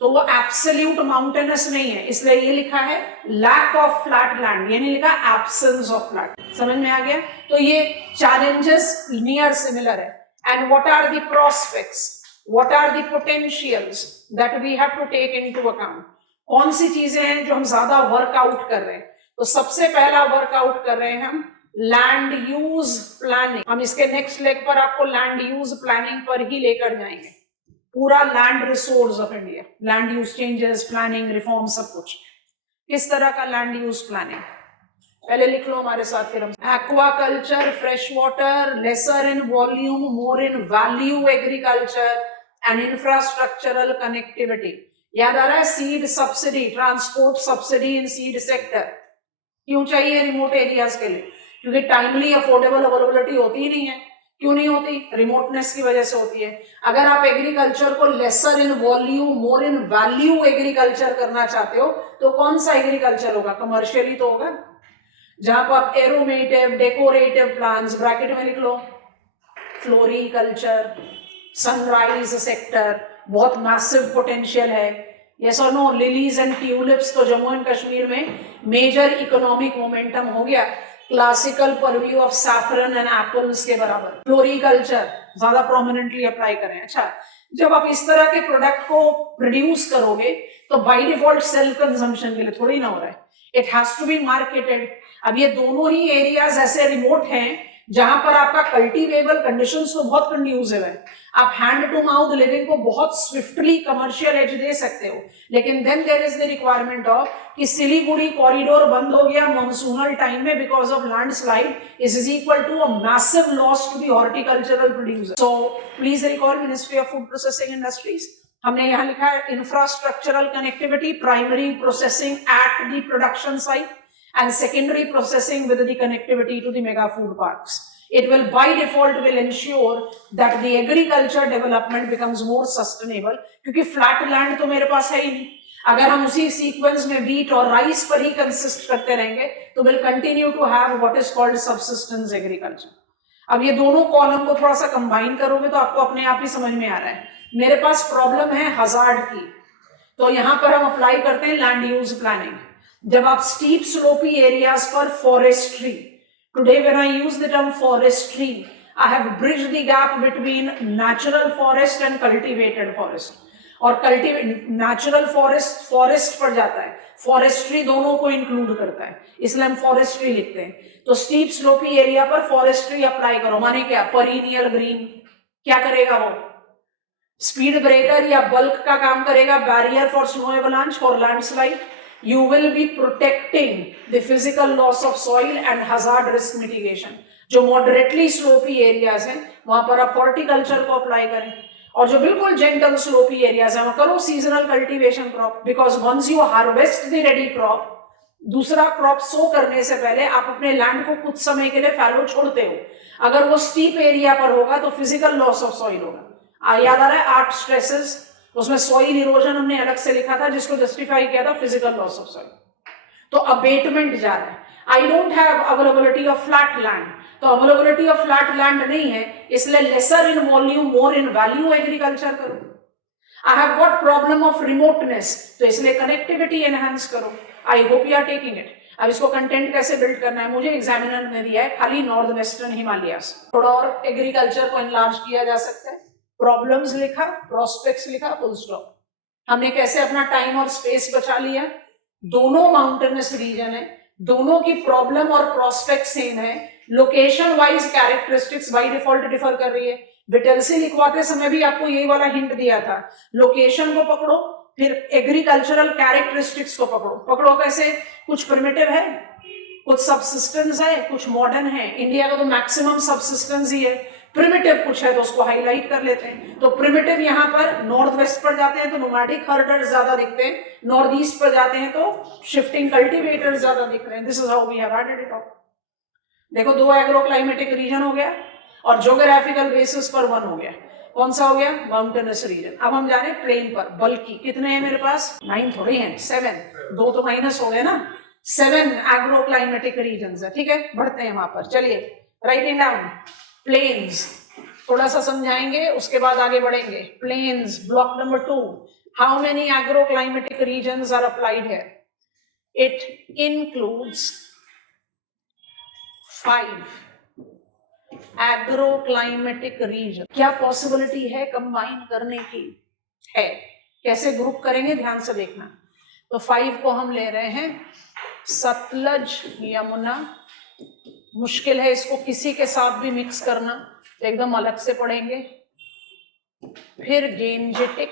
तो वो एब्सोल्यूट माउंटेनस नहीं है, इसलिए ये लिखा है लैक ऑफ फ्लैट लैंड, ये नहीं लिखा एब्सेंस ऑफ फ्लैट. समझ में आ गया? तो ये चैलेंजेस नियर सिमिलर है. And what are the prospects, what are the potentials that we have to take into account. कौन सी चीजें हैं जो हम ज्यादा वर्कआउट कर रहे हैं? तो सबसे पहला वर्कआउट कर रहे हैं हम लैंड यूज प्लानिंग. हम इसके नेक्स्ट लेग पर आपको लैंड यूज प्लानिंग पर ही लेकर जाएंगे. पूरा land resource of India, land use changes, planning, reform, सब कुछ. किस तरह का लैंड यूज प्लानिंग? पहले लिख लो हमारे साथ फिर हम. Aquaculture, fresh water, lesser in volume, more in value agriculture and infrastructural connectivity. याद आ रहा है? Seed subsidy, transport subsidy in seed sector. क्यों चाहिए रिमोट एरियाज के लिए? क्योंकि टाइमली अफोर्डेबल अवेलेबिलिटी होती ही नहीं है. क्यों नहीं होती? रिमोटनेस की वजह से होती है। अगर आप एग्रीकल्चर को lesser in volume more in value agriculture करना चाहते हो तो कौन सा एग्रीकल्चर होगा? कमर्शियली तो होगा, जहां पर आप एरोमेटिव डेकोरेटिव प्लांट्स ब्रैकेट में लिख लो, फ्लोरिकल्चर, सनराइज सेक्टर, बहुत मैसिव पोटेंशियल है। यस और नो? लिलीज एंड ट्यूलिप्स तो जम्मू एंड कश्मीर में मेजर इकोनॉमिक मोमेंटम हो गया, classical purview of saffron and apples के बराबर। फ्लोरिकल्चर ज्यादा प्रोमिनेंटली अप्लाई करें। अच्छा, जब आप इस तरह के प्रोडक्ट को प्रोड्यूस करोगे तो बाय डिफॉल्ट सेल्फ कंजम्पशन के लिए थोड़ी ना हो रहा है, it has to be marketed. अब ये दोनों ही एरियाज ऐसे रिमोट हैं जहां पर आपका कल्टीवेबल कंडीशंस तो बहुत कंड्यूसिव है, आप हैंड टू माउथ लिविंग को बहुत स्विफ्टली कमर्शियल एज दे सकते हो, लेकिन then there is the requirement of कि सिलीगुड़ी कॉरिडोर बंद हो गया मॉनसूनल टाइम में because of landslide, is equal to a massive loss to the horticultural producer. So please recall ministry of food processing industries, हमने यहाँ लिखा है infrastructural connectivity, primary processing at the production site and secondary processing with the connectivity to the mega food parks. It will by default will ensure that the agriculture development becomes more sustainable, क्योंकि flat land तो मेरे पास है ही नहीं। अगर हम उसी sequence में wheat और राइस पर ही कंसिस्ट करते रहेंगे तो will continue to have what is called subsistence agriculture. अब ये दोनों कॉलम को थोड़ा सा कंबाइन करोगे तो आपको अपने आप ही समझ में आ रहा है। मेरे पास प्रॉब्लम है हजार्ड की, तो यहां पर हम अप्लाई करते हैं लैंड यूज प्लानिंग। जब आप स्टीप स्लोपी एरियाज पर forestry, today when I use the term forestry I have bridged the gap between natural forest and cultivated forest, और नेचुरल फॉरेस्ट फॉरेस्ट पर जाता है, फॉरेस्ट्री दोनों को इंक्लूड करता है, इसलिए हम फॉरेस्ट्री लिखते हैं। तो स्टीप स्लोपी एरिया पर फॉरेस्ट्री अप्लाई करो, माने क्या? Period green. क्या करेगा वो? स्पीड ब्रेकर या बल्क का काम करेगा, barrier for snow avalanche, for landslide. You will be protecting the physical loss of soil and hazard risk mitigation. जो moderately slopy areas हैं वहां पर आप horticulture को अप्लाई करें, और जो बिल्कुल gentle slopy areas हैं वहां करो seasonal cultivation crop, because once you harvest the ready crop, दूसरा क्रॉप सो करने से पहले आप अपने लैंड को कुछ समय के लिए फैलो छोड़ते हो। अगर वो स्टीप एरिया पर होगा तो फिजिकल लॉस ऑफ सॉइल होगा। याद आ रहा है आर्ट स्ट्रेसेस, उसमें सॉइल इरोजन हमने अलग से लिखा था जिसको जस्टिफाई किया था फिजिकल लॉस ऑफ सॉइल, तो अबेटमेंट जा रहा है। I don't have availability of flat land, तो अवेलेबिलिटी ऑफ फ्लैट लैंड नहीं है, इसलिए lesser in volume more in value agriculture करो। I have got problem of remoteness, तो इसलिए कनेक्टिविटी एनहांस करो। I hope you are taking it. अब इसको कंटेंट कैसे बिल्ड करना है मुझे एग्जामिनर ने दिया है, खाली नॉर्थ वेस्टर्न हिमालयास। थोड़ा और एग्रीकल्चर को एनलार्ज किया जा सकता है, प्रॉब्लम्स लिखा, प्रोस्पेक्ट्स लिखा, फुल स्टॉप। हमने कैसे अपना टाइम और स्पेस बचा लिया, दोनों माउंटेनस रीजन है, दोनों की प्रॉब्लम और प्रोस्पेक्ट सेम है, location wise characteristics by default differ कर रही है। विटेल्सी लिखवाते समय भी आपको ये वाला हिंट दिया था, लोकेशन को पकड़ो फिर एग्रीकल्चरल कैरेक्टरिस्टिक्स को पकड़ो। पकड़ो कैसे? कुछ प्रिमिटिव है, कुछ सबसिस्टेंस है, कुछ मॉडर्न है। इंडिया का तो मैक्सिमम सबसिस्टेंस ही है, प्रिमिटिव कुछ है तो उसको हाईलाइट कर लेते हैं। तो प्रिमिटिव यहाँ पर नॉर्थ वेस्ट पर जाते हैं तो नोमैडिक हर्डर्स ज्यादा दिखते हैं, नॉर्थ ईस्ट पर जाते हैं तो शिफ्टिंग कल्टीवेटर्स ज्यादा दिख रहे हैं। This is how we have added it up. देखो, 2 एग्रो क्लाइमेटिक रीजन हो गया और ज्योग्राफिकल बेसिस पर 1 हो गया। कौन सा हो गया? Mountainous region. अब हम जा रहे हैं प्लेन पर। बल्कि कितने हैं मेरे पास? 9 थोड़ी हैं, 7, 2 तो माइनस हो गए ना, 7 एग्रो क्लाइमेटिक रीजन है। ठीक है, बढ़ते हैं वहां पर। चलिए, राइटिंग डाउन। प्लेन्स थोड़ा सा समझाएंगे, उसके बाद आगे बढ़ेंगे। Plains, block number 2। How many agro climatic regions are applied here? It includes 5 agro climatic region. क्या पॉसिबिलिटी है कंबाइन करने की? है। कैसे ग्रुप करेंगे ध्यान से देखना। तो 5 को हम ले रहे हैं सतलज यमुना, मुश्किल है इसको किसी के साथ भी मिक्स करना, तो एकदम अलग से पढ़ेंगे। फिर गेंजेटिक,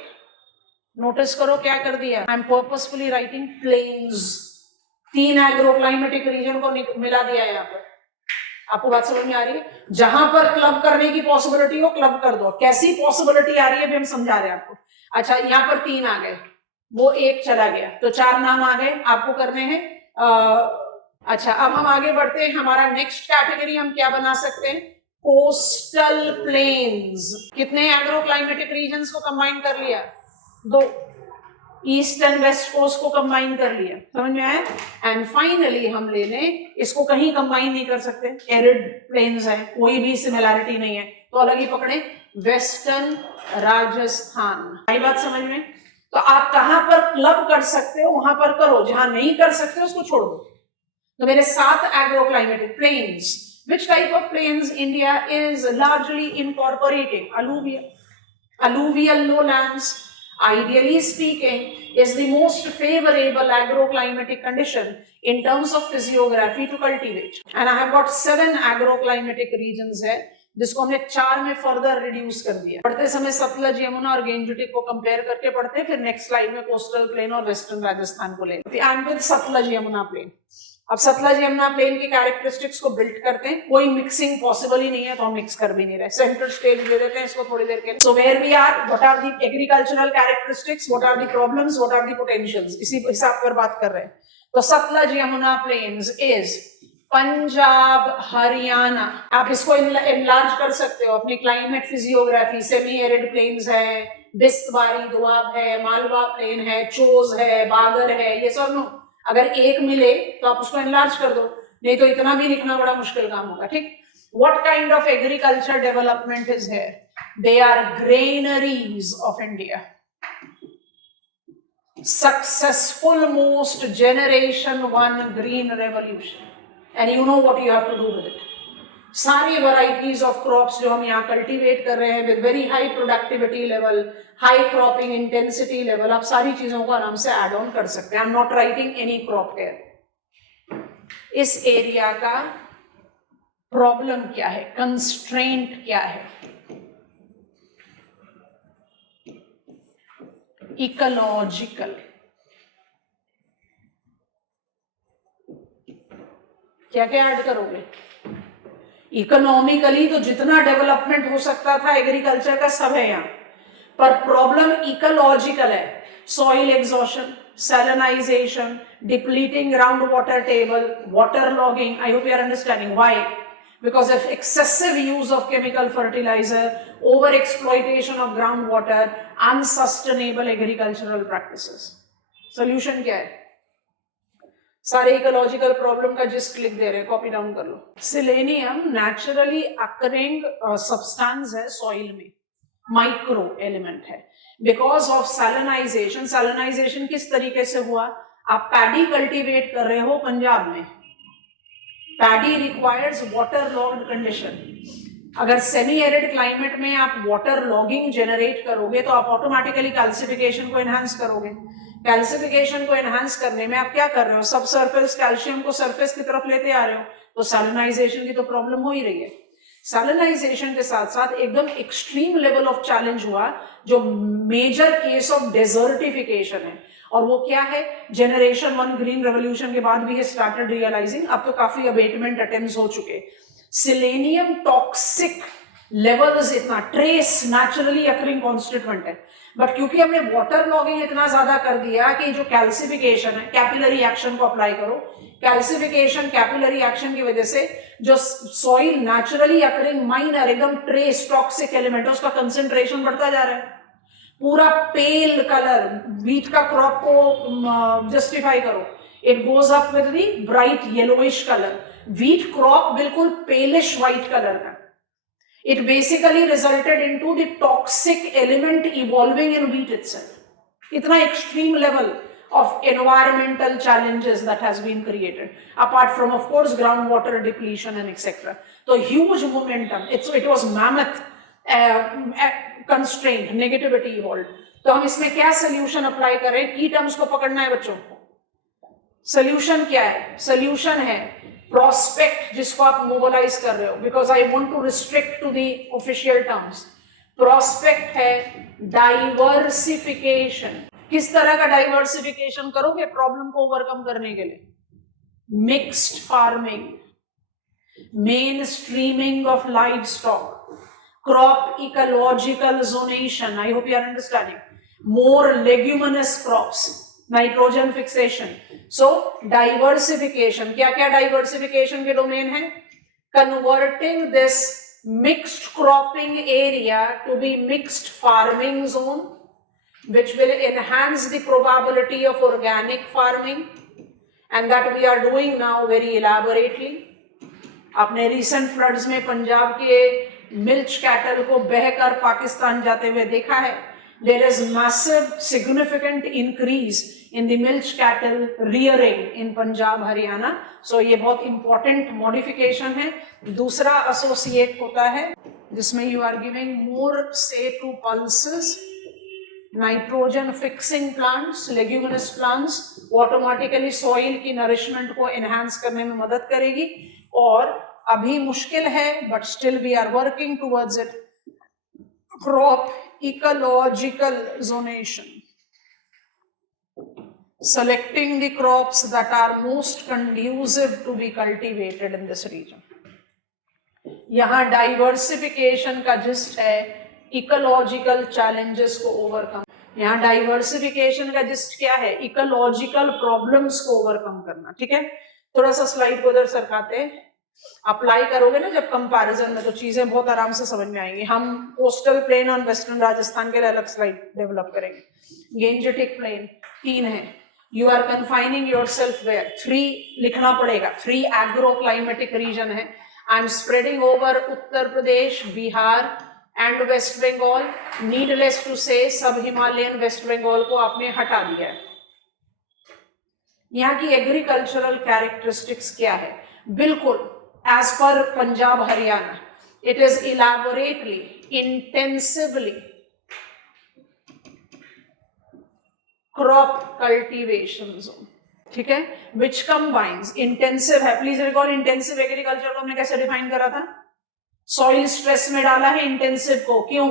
नोटिस करो क्या कर दिया, I am purposefully writing plains. 3 agro climatic region को मिला दिया यहाँ पर। आपको बात समझ में आ रही है? जहां पर क्लब करने की पॉसिबिलिटी हो क्लब कर दो। कैसी पॉसिबिलिटी आ रही है भी हम समझा रहे हैं आपको। अच्छा, यहाँ पर 3 आ गए, वो 1 चला गया, तो 4 नाम आ गए आपको करने हैं। अच्छा, अब हम आगे बढ़ते हैं। हमारा नेक्स्ट कैटेगरी हम क्या बना सकते हैं? Coastal planes. कितने एग्रोक्लाइमेटिक रीजन्स को कंबाइन कर लिया? 2। ईस्ट एंड वेस्ट कोस्ट को कंबाइन कर लिया, समझ में आया? एंड फाइनली हम ले लें, इसको कहीं कंबाइन नहीं कर सकते, एरिड प्लेन्स है, कोई भी सिमिलैरिटी नहीं है, तो अलग ही पकड़े, वेस्टर्न राजस्थान। आई बात समझ में? तो आप कहां पर क्लब कर सकते हो वहां पर करो, जहां नहीं कर सकते उसको छोड़ दो। तो मेरे 7 agroclimatic plains. Which type of plains India is largely incorporating? Alluvial lowlands, ideally speaking, is the most favorable agroclimatic condition in terms of physiography to cultivate. And I have got 7 agroclimatic regions है, जिसको हमने 4 में further reduce कर दिया। पढ़ते समय सतलज, यमुना और गेंजुटिक को कंपेयर करके पढ़ते, फिर नेक्स्ट स्लाइड में कोस्टल प्लेन और वेस्टर्न राजस्थान को लेते। I am with Sutlej Yamuna plain. अब सतलज यमुना प्लेन की कैरेक्टरिस्टिक्स को बिल्ड करते हैं, कोई मिक्सिंग पॉसिबल ही नहीं है तो हम मिक्स कर भी नहीं रहे, सेंट्रल स्टेज दे देते हैं इसको थोड़ी देर के लिए। So where we are, what are the agricultural characteristics, what are the problems, what are the potentials, इसी हिसाब पर बात कर रहे हैं। तो सतलज यमुना प्लेन्स इज पंजाब, हरियाणा। आप इसको एनलार्ज कर सकते हो अपनी climate physiography, semi arid plains है, बिस्तवारी दोआब है, मालवा प्लेन है, चोज है, बागर है, ये सब नो। अगर एक मिले तो आप उसको एनलार्ज कर दो, नहीं तो इतना भी लिखना बड़ा मुश्किल काम होगा, ठीक? What kind of agriculture development is here? They are granaries of India. Successful most generation 1 green revolution, and you know what you have to do with it. सारी varieties of crops जो हम यहाँ कल्टीवेट कर रहे हैं with very high productivity level, high cropping intensity level, आप सारी चीजों को आराम से add on कर सकते हैं। I'm not writing any crop here. इस एरिया का प्रॉब्लम क्या है, कंस्ट्रेंट क्या है? इकोलॉजिकल। क्या क्या ऐड करोगे? इकोनॉमिकली तो जितना डेवलपमेंट हो सकता था एग्रीकल्चर का सब है यहाँ, पर प्रॉब्लम इकोलॉजिकल है। Soil exhaustion, salinization, depleting groundwater table, water logging. I hope you are understanding why. Because of excessive use of chemical fertilizer, over exploitation of groundwater, unsustainable agricultural practices. Solution क्या है? सारे ecological problem का gist लिख दे रहे हैं, copy down कर लो। Selenium naturally occurring substance है सॉइल में, माइक्रो एलिमेंट है। बिकॉज ऑफ सैलिनाइजेशन, सैलिनाइजेशन किस तरीके से हुआ? आप पैडी कल्टीवेट कर रहे हो पंजाब में, paddy requires water logged condition. अगर सेमी एरिड क्लाइमेट में आप वाटर लॉगिंग जनरेट करोगे तो आप ऑटोमेटिकली कैल्सिफिकेशन को एनहांस करोगे। कैल्सिफिकेशन को एनहांस करने में आप क्या कर रहे हो? सब सरफेस कैल्शियम को सरफेस की तरफ लेते आ रहे हो, तो सैलिनाइजेशन की तो प्रॉब्लम हो ही रही है। सैलिनाइजेशन के साथ साथ एकदम एक्सट्रीम लेवल ऑफ चैलेंज हुआ जो मेजर केस ऑफ डेजर्टिफिकेशन है, और वो क्या है? जनरेशन 1 ग्रीन रेवोल्यूशन के बाद भी स्टार्टेड रियलाइजिंग, अब तो काफी अबेटमेंट अटेम्प्ट्स हो चुके। सिलेनियम टॉक्सिक लेवल्स इतना, ट्रेस नेचुरली अकरिंग कॉन्स्टिट्यूएंट है, बट क्योंकि हमने वाटर लॉगिंग इतना ज्यादा कर दिया कि जो कैल्सिफिकेशन है, कैपिलरी एक्शन को अप्लाई करो, कैल्सिफिकेशन कैपिलरी एक्शन की वजह से जो सॉइल नेचुरली अकरिंग माइनर एकदम ट्रेस टॉक्सिक एलिमेंट है उसका कंसेंट्रेशन बढ़ता जा रहा है। पूरा पेल कलर, व्हीट का क्रॉप को जस्टिफाई करो, it goes up with the bright yellowish colour, wheat crop बिल्कुल पेलिश व्हाइट कलर का। It basically resulted into the toxic element evolving in wheat itself. इतना extreme level of environmental challenges that has been created, apart from of course groundwater depletion and etc. So huge momentum. It was mammoth constraint, negativity evolved. तो हम इसमें क्या solution apply करें? Key terms को पकड़ना है बच्चों को। Solution क्या है? Solution है प्रोस्पेक्ट, जिसको आप मोबिलाइज कर रहे हो, because I want to restrict to the official terms. Prospect है डाइवर्सिफिकेशन। किस तरह का डाइवर्सिफिकेशन करोगे प्रॉब्लम को ओवरकम करने के लिए? Mixed farming, mainstreaming of livestock, crop ecological zonation, I hope you are understanding, more leguminous crops, nitrogen fixation. So diversification, क्या क्या डाइवर्सिफिकेशन के डोमेन है? Converting this mixed cropping area to be mixed farming zone, which will enhance the probability of organic farming, and that we are doing now very elaborately. आपने recent floods में पंजाब के milch cattle को बहकर पाकिस्तान जाते हुए देखा है. There is massive significant increase in the milch cattle rearing in Punjab, Haryana. So ये बहुत important modification है. दूसरा associate होता है जिसमें you are giving more say to pulses, nitrogen fixing plants, leguminous plants, automatically soil की nourishment को enhance करने में मदद करेगी. और अभी मुश्किल है but still we are working towards it. Crop ecological zonation, selecting the crops that are most conducive to be cultivated in this region. यहाँ डाइवर्सिफिकेशन का जिस्ट है इकोलॉजिकल चैलेंजेस को ओवरकम. यहाँ डाइवर्सिफिकेशन का जिस्ट क्या है? इकोलॉजिकल प्रॉब्लम्स को overcome करना. ठीक है, थोड़ा सा स्लाइड को उधर सरकाते हैं. अप्लाई करोगे ना जब कंपैरिजन में तो चीजें बहुत आराम से समझ में आएंगी. हम कोस्टल प्लेन और वेस्टर्न राजस्थान के लिए अलग स्लाइड डेवलप करेंगे. गेंजेटिक प्लेन 3 है. You are confining yourself where 3 लिखना पड़ेगा. 3 एग्रो क्लाइमेटिक रीजन है. I am spreading over Uttar Pradesh, Bihar and West Bengal. Needless to say sub Himalayan West Bengal को आपने हटा दिया है. यहाँ की एग्रीकल्चरल कैरेक्टरिस्टिक्स क्या है? बिल्कुल as per Punjab, Haryana, it is elaborately, intensively crop cultivation zone. ठीक है, which combines intensive है. प्लीज रिकॉल इंटेंसिव एग्रीकल्चर को हमने कैसे डिफाइन करा था? सॉइल स्ट्रेस में डाला है इंटेंसिव को. क्यों?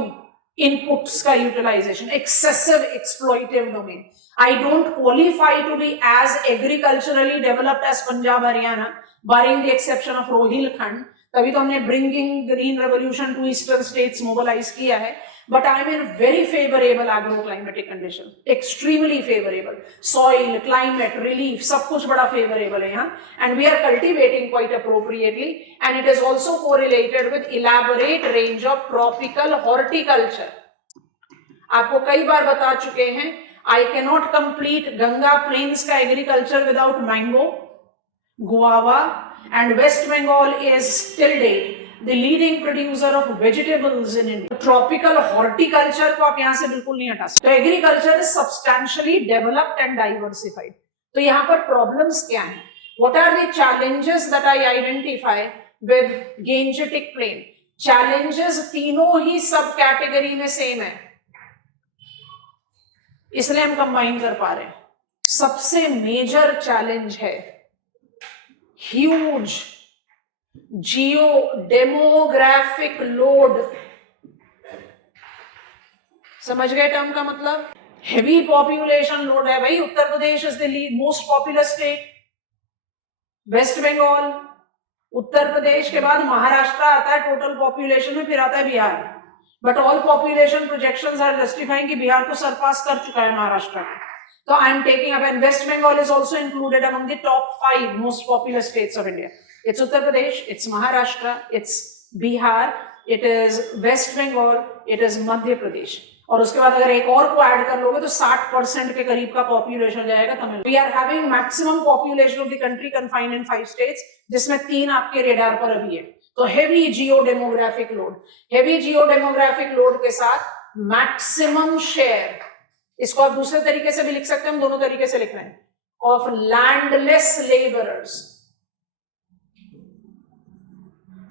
इनपुट्स का utilisation, excessive exploitative domain. I don't qualify to be as agriculturally developed as Punjab, Haryana, barring the exception of Rohilkhand. तभी तो हमने bringing green revolution to eastern states mobilize किया है. But I am in very favorable agroclimatic condition, extremely favorable. Soil, climate, relief, सब कुछ बड़ा favorable है यहाँ. And we are cultivating quite appropriately. And it is also correlated with elaborate range of tropical horticulture. आपको कई बार बता चुके हैं. I cannot complete Ganga Plains का agriculture without mango, guava, and West Bengal is till date the leading producer of vegetables in India. Tropical horticulture को आप यहाँ से बिल्कुल नहीं हटा सकते. तो agriculture is substantially developed and diversified. तो यहाँ पर problems क्या हैं? What are the challenges that I identify with Gangetic Plain? Challenges तीनों ही सब कैटेगरी में सेम है, इसलिए हम कंबाइन कर पा रहे हैं. सबसे मेजर चैलेंज है ह्यूज जियो डेमोग्राफिक लोड. समझ गए टर्म का मतलब? हेवी पॉपुलेशन लोड है भाई. Uttar Pradesh is the most populous state. West Bengal, Uttar Pradesh के बाद महाराष्ट्र आता है टोटल पॉपुलेशन में, फिर आता है Bihar. But all population projections are justifying कि बिहार को सरपास कर चुका है महाराष्ट्र. तो I am taking up, and West Bengal is also included among the top 5 most populous states of India. It's Uttar Pradesh, it's Maharashtra, it's Bihar, it is West Bengal, it is Madhya Pradesh. और उसके बाद अगर एक और को add कर लोगे तो 60% के करीब का पॉपुलेशन जाएगा Tamil. We are having maximum population of the country confined in 5 states, जिसमें 3 आपके रेडार पर अभी है. तो हेवी जियो डेमोग्राफिक लोड. हेवी जियो डेमोग्राफिक लोड के साथ मैक्सिमम शेयर, इसको आप दूसरे तरीके से भी लिख सकते हैं, हम दोनों तरीके से लिख रहे हैं, of landless labourers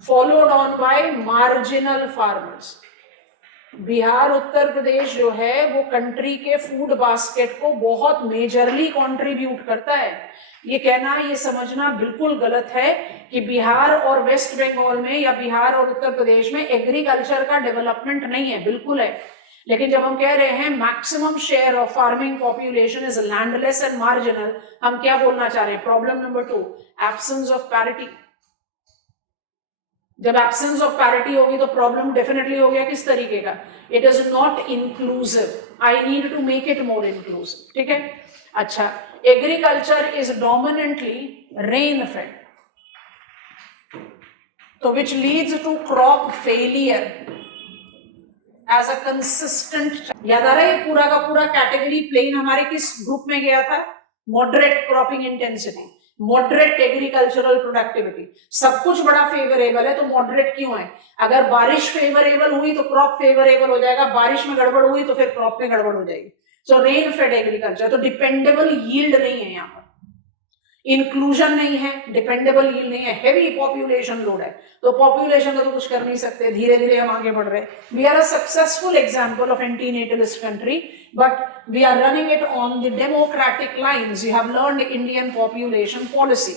followed on by marginal farmers. Bihar, Uttar Pradesh जो है वो कंट्री के फूड बास्केट को बहुत मेजरली कंट्रीब्यूट करता है. ये कहना, ये समझना बिल्कुल गलत है कि बिहार और वेस्ट बंगाल में या बिहार और उत्तर प्रदेश में एग्रीकल्चर का डेवलपमेंट नहीं है. बिल्कुल है. लेकिन जब हम कह रहे हैं maximum share of farming population is landless and marginal, हम क्या बोलना चाह रहे हैं? Problem number 2, absence of parity. जब एब्सेंस ऑफ पैरिटी होगी तो प्रॉब्लम डेफिनेटली हो गया. किस तरीके का? It is not inclusive. I need to make it more inclusive. ठीक है. अच्छा, agriculture is dominantly rain fed. तो which leads to crop failure as a consistent। याद आ रहा है ये पूरा का पूरा कैटेगरी प्लेन हमारे किस ग्रुप में गया था? Moderate cropping intensity, moderate agricultural productivity. सब कुछ बड़ा फेवरेबल है तो मॉडरेट क्यों है? अगर बारिश फेवरेबल हुई तो क्रॉप फेवरेबल हो जाएगा, बारिश में गड़बड़ हुई तो फिर क्रॉप में गड़बड़ हो जाएगी। सो रेन फेड एग्रीकल्चर, तो डिपेंडेबल यील्ड नहीं है यहाँ पर, इंक्लूजन नहीं है, डिपेंडेबल यील्ड नहीं है, हेवी पॉपुलेशन लोड है, तो पॉपुलेशन का तो कुछ कर नहीं सकते, धीरे धीरे हम आगे बढ़ रहे हैं। We are a successful example of antinatalist country, but we are running it on the democratic lines. We have learned Indian population policy.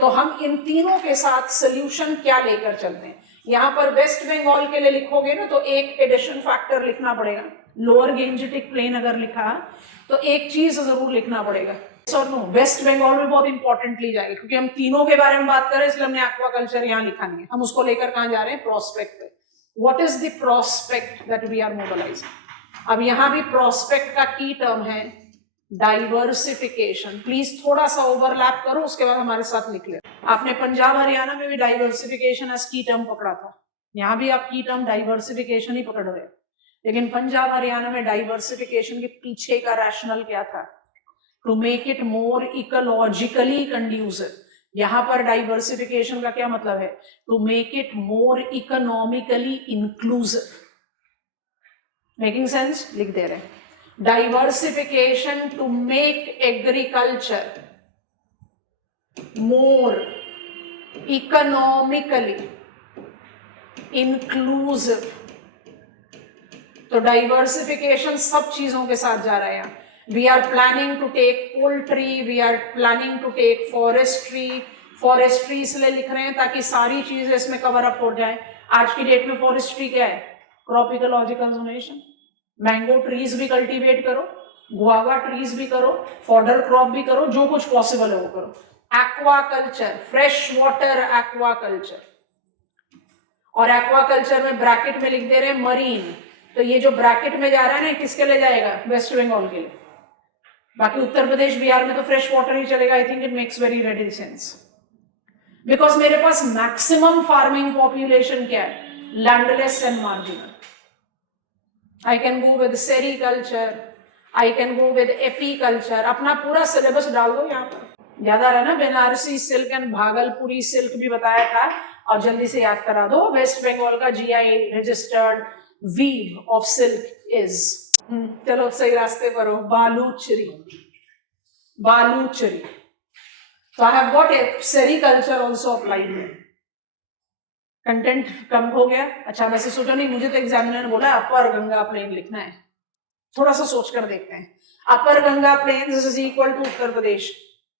तो हम इन तीनों के साथ सोल्यूशन क्या लेकर चलते हैं? यहाँ पर वेस्ट बंगाल के लिए लिखोगे ना तो एक एडिशन फैक्टर लिखना पड़ेगा। लोअर गेंजेटिक प्लेन अगर लिखा तो एक चीज जरूर लिखना पड़ेगा, और नो वेस्ट बंगाल में बहुत इंपॉर्टेंटली जाएगी, क्योंकि हम तीनों के बारे में बात करें इसलिए हमने एक्वाकल्चर यहाँ लिखा नहीं है। हम उसको लेकर कहाँ जा रहे हैं? प्रोस्पेक्ट पे। What is the prospect that we are mobilising? अब यहाँ भी प्रोस्पेक्ट का की टर्म है डाइवर्सिफिकेशन। प्लीज थोड़ा सा ओवरलैप करो, उसके बाद हमारे साथ लिख ले। आपने पंजाब हरियाणा में भी डाइवर्सिफिकेशन एज की टर्म पकड़ा था, यहाँ भी आप की टर्म डाइवर्सिफिकेशन ही पकड़ रहे हो, लेकिन पंजाब हरियाणा में डाइवर्सिफिकेशन के पीछे का रैशनल क्या था? To make it more ecologically conducive. यहां पर डाइवर्सिफिकेशन का क्या मतलब है? To make it more economically inclusive. Making sense? लिख दे रहे हैं diversification to make agriculture more economically inclusive. तो डाइवर्सिफिकेशन सब चीजों के साथ जा रहा है यहाँ। We are planning to take poultry, we are planning to take forestry। forestry इसलिए लिख रहे हैं ताकि सारी चीजें इसमें कवर अप हो जाए। आज की डेट में फॉरेस्ट्री क्या है? Crop ecological zonation. Mango trees भी कल्टीवेट करो, गुआवा ट्रीज भी करो, फॉडर क्रॉप भी करो, जो कुछ पॉसिबल है वो करो। एक्वाकल्चर, फ्रेश वाटर एक्वाकल्चर, और एक्वाकल्चर में ब्रैकेट में लिख दे रहे हैं मरीन। तो ये जो ब्रैकेट में जा रहा है ना, किसके लिए जाएगा? वेस्ट बंगाल के लिए। बाकी उत्तर प्रदेश बिहार में तो फ्रेश वाटर ही चलेगा। I think it makes very ready sense, because मेरे पास मैक्सिमम फार्मिंग पॉपुलेशन क्या है? Landless and marginal. I can go with sericulture, I can go with apiculture. अपना पूरा सिलेबस डाल दो यहाँ पर। याद आ रहा है ना? Banarasi silk and Bhagalpuri silk भी बताया था, और जल्दी से याद करा दो। वेस्ट बंगाल का GI registered weave of silk is, चलो सही रास्ते पर हो, बालूचरी। बालूचरी। तो I have got a sericulture also applied में। कंटेंट कम हो गया? अच्छा, वैसे सोचो नहीं, मुझे तो एग्जामिनर ने बोला अपर गंगा प्लेन लिखना है। थोड़ा सा सोच कर देखते हैं। Upper Ganga plain is equal to Uttar Pradesh.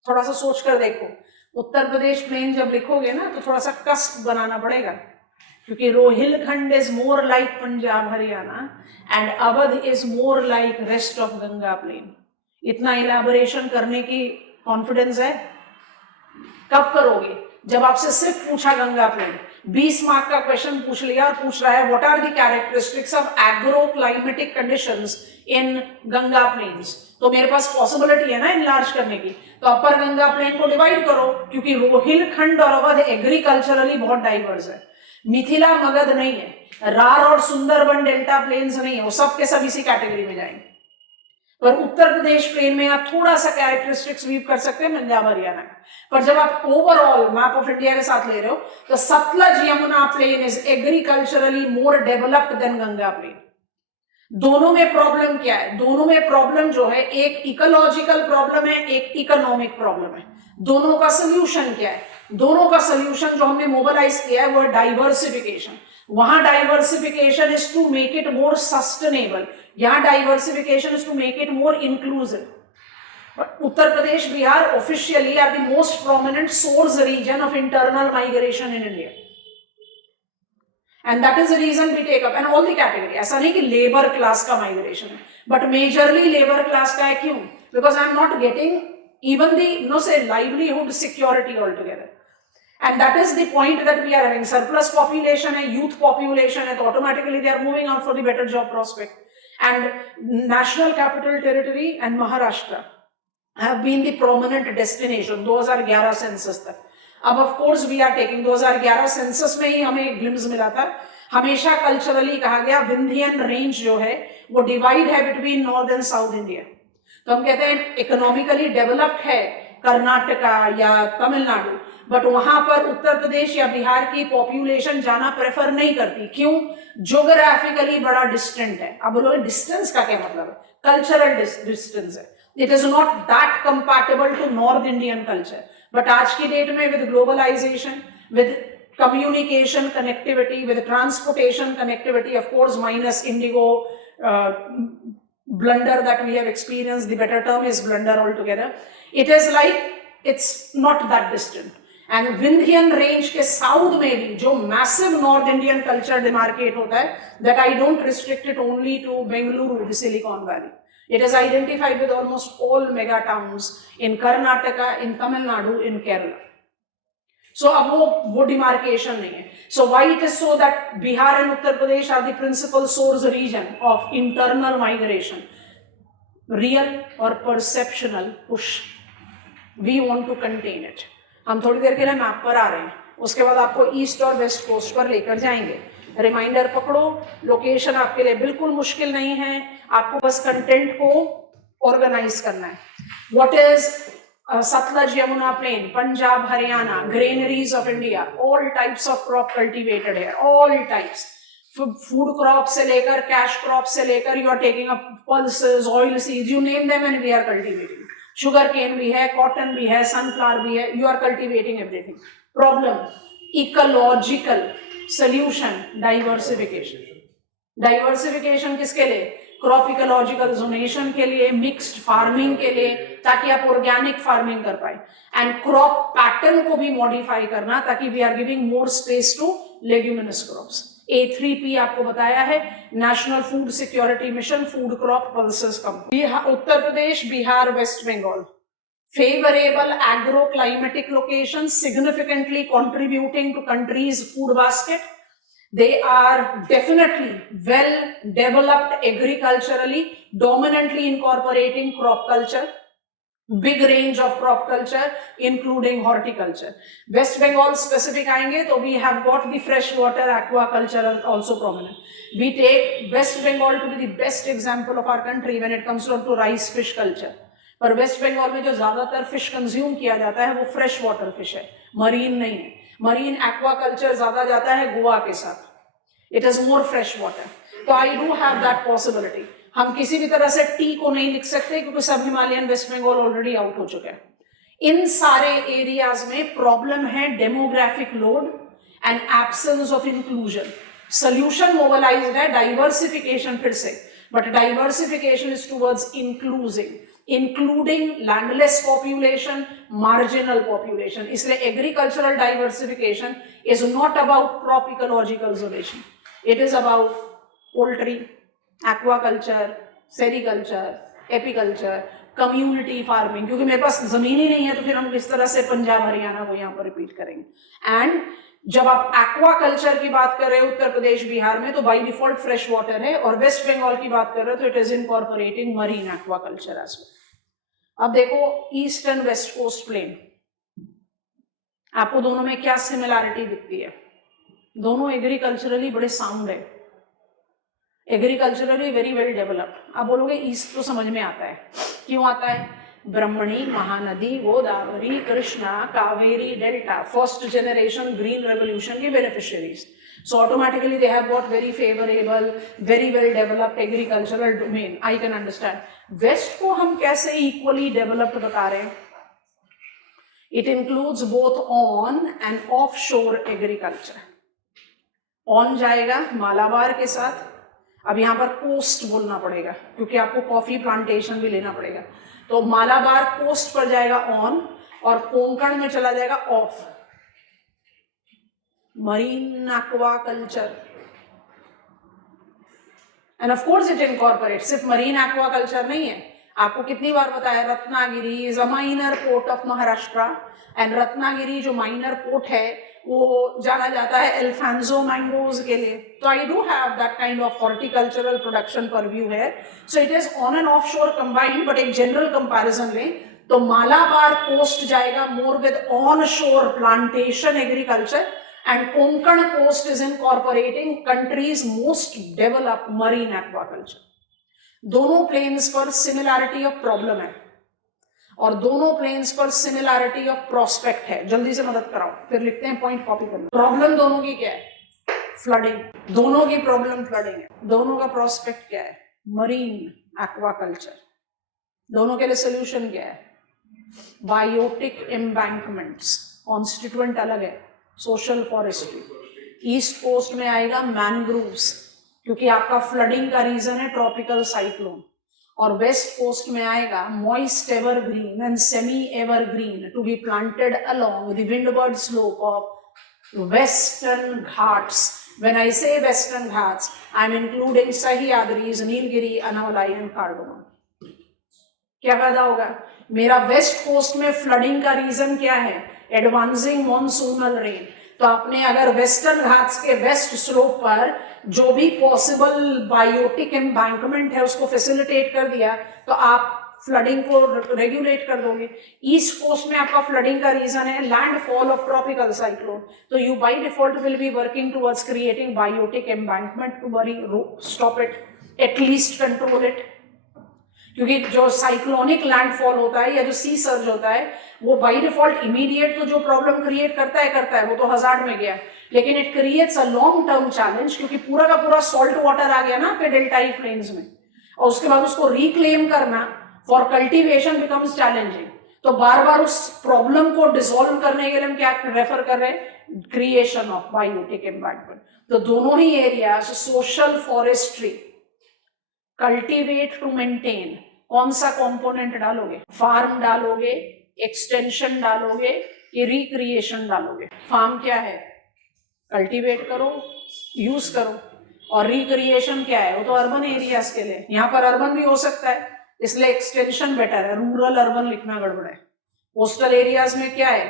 थोड़ा सा सोच कर देखो। उत्तर प्रदेश प्लेन जब लिखोगे ना तो थोड़ा सा कष्ट बनाना पड़ेगा, क्योंकि Rohilkhand is more like Punjab Haryana and Awadh is more like rest of Ganga plain. इतना इलैबोरेशन करने की कॉन्फिडेंस है? कब करोगे? जब आपसे सिर्फ पूछा गंगा प्लेन। 20 मार्क का क्वेश्चन पूछ लिया और पूछ रहा है what are the characteristics of agro climatic conditions in Ganga plains. तो मेरे पास पॉसिबिलिटी है ना इनलार्ज करने की, तो अपर गंगा प्लेन को डिवाइड करो, क्योंकि रोहिलखंड और अवध एग्रीकल्चरली बहुत डाइवर्स है। मिथिला मगध नहीं है, रार और सुंदरबन डेल्टा प्लेन्स नहीं है, वो सब के सब इसी कैटेगरी में जाएंगे। पर उत्तर प्रदेश प्लेन में आप थोड़ा सा कैरेक्टरिस्टिक्स वीव कर सकते हैं पंजाब हरियाणा का। पर जब आप ओवरऑल मैप ऑफ इंडिया के साथ ले रहे हो तो Sutlej Yamuna plain is agriculturally more developed than Ganga plain. दोनों में प्रॉब्लम क्या है? दोनों में प्रॉब्लम जो है, एक इकोलॉजिकल प्रॉब्लम है, एक इकोनॉमिक प्रॉब्लम है। दोनों का सोल्यूशन क्या है? दोनों का सोल्यूशन जो हमने मोबिलाइज किया है वो है डाइवर्सिफिकेशन। वहां diversification is to make it more sustainable, यहां diversification is to make it more inclusive. Uttar Pradesh Bihar officially are the most prominent source region of internal migration in India, and that is the region we take up and all the category. ऐसा नहीं कि labour class का migration है, but majorly labour class का है। क्यों? Because I am not getting even the livelihood security altogether, and that is the point that we are having. Surplus population है, youth population है, तो automatically they are moving out for the better job prospect. And National Capital Territory and Maharashtra have been the prominent destination 2011 census तक। अब of course we are taking 2011 census में ही हमें एक glimpse मिला था, हमेशा कल्चरली कहा गया विंध्यन रेंज जो है वो डिवाइड है between north and south India. तो हम कहते हैं इकोनॉमिकली डेवलप्ड है कर्नाटका या तमिलनाडु, बट वहां पर उत्तर प्रदेश या बिहार की पॉपुलेशन जाना प्रेफर नहीं करती। क्यों? ज्योग्राफिकली बड़ा डिस्टेंट है। अब बोलोगे डिस्टेंस का क्या मतलब है? कल्चरल डिस्टेंस है। It is not that compatible to north Indian culture, but आज की डेट में with globalisation, with communication connectivity, with transportation connectivity, of course minus indigo blunder that we have experienced, the better term is blunder altogether, it is like it's not that distant. And Vindhyan range के south में भी जो massive North Indian culture demarcate होता है, that I don't restrict it only to Bengaluru, the Silicon Valley. It is identified with almost all mega towns in Karnataka, in Tamil Nadu, in Kerala. So अब वो demarcation नहीं है. So why it is so that Bihar and Uttar Pradesh are the principal source region of internal migration, real or perceptual push. We want to contain it. हम थोड़ी देर के लिए map पर आ रहे हैं, उसके बाद आपको ईस्ट और वेस्ट कोस्ट पर लेकर जाएंगे। रिमाइंडर पकड़ो, लोकेशन आपके लिए बिल्कुल मुश्किल नहीं है, आपको बस कंटेंट को ऑर्गेनाइज करना है। What is Satluj Yamuna plain, Punjab, Haryana, granaries of India, all types of crop cultivated here, all types. Food crops से लेकर cash crops से लेकर you are taking up pulses, oil seeds, you name them and we are cultivating. Sugar cane भी है, cotton भी है, sunflower भी है, you are cultivating everything. Problem, ecological solution, diversification. Diversification किसके लिए? क्रॉप इकोलॉजिकल जोनेशन के लिए, मिक्स्ड फार्मिंग के लिए, ताकि आप ऑर्गेनिक फार्मिंग कर पाए, एंड क्रॉप पैटर्न को भी मॉडिफाई करना ताकि we are giving more space to leguminous crops. A3P आपको बताया है, national food security mission, food crop pulses company. Uttar Pradesh, Bihar, West Bengal, favorable agroclimatic locations significantly contributing to country's food basket. They are definitely well developed agriculturally, dominantly incorporating crop culture, big range of crop culture including horticulture. West Bengal specific आएंगे तो we have got the freshwater aquaculture also prominent. We take West Bengal to be the best example of our country when it comes to rice fish culture. पर waste Bengal में जो ज्यादातर fish consume किया जाता है वो फ्रेश वाटर फिश है, marine नहीं है। मरीन एक्वाकल्चर ज्यादा जाता है गोवा के साथ, it is more fresh water. तो I do have that possibility. हम किसी भी तरह से टी को नहीं लिख सकते क्योंकि sub Himalayan West Bengal already out हो चुके हैं। इन सारे एरियाज में प्रॉब्लम है demographic load and absence of inclusion. Solution mobilised है डाइवर्सिफिकेशन फिर से, but diversification is towards including landless population, marginal population. इसलिए agricultural diversification is not about crop ecological zonation. It is about poultry, aquaculture, sericulture, apiculture, community farming. क्योंकि मेरे पास जमीन ही नहीं है तो फिर हम किस तरह से पंजाब हरियाणा को यहाँ पर रिपीट करेंगे। एंड जब आप एक्वाकल्चर की बात कर रहे हो उत्तर प्रदेश बिहार में तो बाय डिफॉल्ट फ्रेश वाटर है, और वेस्ट बंगाल की बात कर रहे हो तो it is incorporating marine aquaculture as well. अब देखो east and west coast plain, आपको दोनों में क्या सिमिलैरिटी दिखती है? दोनों एग्रीकल्चरली बड़े साउंड है, एग्रीकल्चरली वेरी वेल डेवलप्ड। आप बोलोगे ईस्ट तो समझ में आता है, क्यों आता है? Brahmani, Mahanadi, Godavari, Krishna, Kaveri, delta, first generation green revolution के beneficiaries, so automatically they have got very favorable, very well developed agricultural domain. I can understand. West को हम कैसे equally developed बता रहे हैं? It includes both on and offshore agriculture. On जाएगा मालाबार के साथ, अब यहाँ पर कोस्ट बोलना पड़ेगा क्योंकि आपको कॉफी प्लांटेशन भी लेना पड़ेगा, तो मालाबार कोस्ट पर जाएगा ऑन और कोंकण में चला जाएगा of. Marine aquaculture end of course it incorporate, सिर्फ मरीन एक्वाकल्चर नहीं है। आपको कितनी बार बताया Ratnagiri is a minor port of Maharashtra, and Ratnagiri जो माइनर पोर्ट है वो जाना जाता है अल्फांसो मैंगोज के लिए। तो I do have that kind of horticultural production पर व्यू है। So it is on and off shore combined, but एक जनरल कंपैरिजन लें तो मालाबार कोस्ट जाएगा more with on shore plantation agriculture, and Konkan coast is incorporating countries most developed marine aquaculture. दोनों plains पर similarity of problem है और दोनों plains पर सिमिलैरिटी ऑफ प्रोस्पेक्ट है। जल्दी से मदद कराओ, फिर लिखते हैं पॉइंट कॉपी कर लो। प्रॉब्लम दोनों की क्या है? फ्लडिंग। दोनों की प्रॉब्लम फ्लडिंग है। दोनों का प्रोस्पेक्ट क्या है? Marine aquaculture. दोनों के लिए सोल्यूशन क्या है? Biotic embankments. कॉन्स्टिट्यूएंट अलग है, सोशल फॉरेस्ट्री। ईस्ट कोस्ट में आएगा मैनग्रोव्स, क्योंकि आपका फ्लडिंग का रीजन है ट्रॉपिकल साइक्लोन। और वेस्ट कोस्ट में आएगा moist evergreen and semi evergreen to be planted along the windward slope of Western Ghats. When I say Western Ghats, I am including Sahyadris, Nilgiri, Anavalai and Cardamom. क्या फायदा होगा? मेरा waste coast में flooding का reason क्या है? Advancing monsoonal rain. तो आपने अगर वेस्टर्न घाट्स के वेस्ट स्लोप पर जो भी पॉसिबल बायोटिक एम्बैंकमेंट है उसको फैसिलिटेट कर दिया, तो आप फ्लडिंग को रेगुलेट कर दोगे। ईस्ट कोस्ट में आपका फ्लडिंग का रीजन है लैंडफॉल ऑफ ट्रॉपिकल साइक्लोन, तो you by default will be working towards creating biotic embankment to stop it, at least control it. क्योंकि जो साइक्लोनिक लैंडफॉल होता है या जो सी सर्ज होता है वो बाय डिफॉल्ट इमीडिएट तो जो प्रॉब्लम क्रिएट करता है वो तो हजार्ड में गया, लेकिन it creates a long term challenge, क्योंकि पूरा का पूरा सॉल्ट वाटर आ गया ना पे डेल्टाई प्लेन्स में, और उसके बाद उसको रिक्लेम करना फॉर कल्टीवेशन बिकम्स चैलेंजिंग। तो बार बार उस प्रॉब्लम को डिसॉल्व करने के लिए हम क्या रेफर कर रहे हैं? Creation of biotic embankment. तो दोनों ही area social forestry, cultivate to maintain, कौन सा कंपोनेंट डालोगे? फार्म डालोगे, एक्सटेंशन डालोगे, ये रिक्रिएशन डालोगे? फार्म क्या है? कल्टीवेट करो, यूज करो, और रिक्रिएशन क्या है? वो तो अर्बन एरियाज के लिए। यहाँ पर अर्बन भी हो सकता है, इसलिए एक्सटेंशन बेटर है। रूरल अर्बन लिखना गड़बड़ है। कोस्टल एरियाज में क्या है?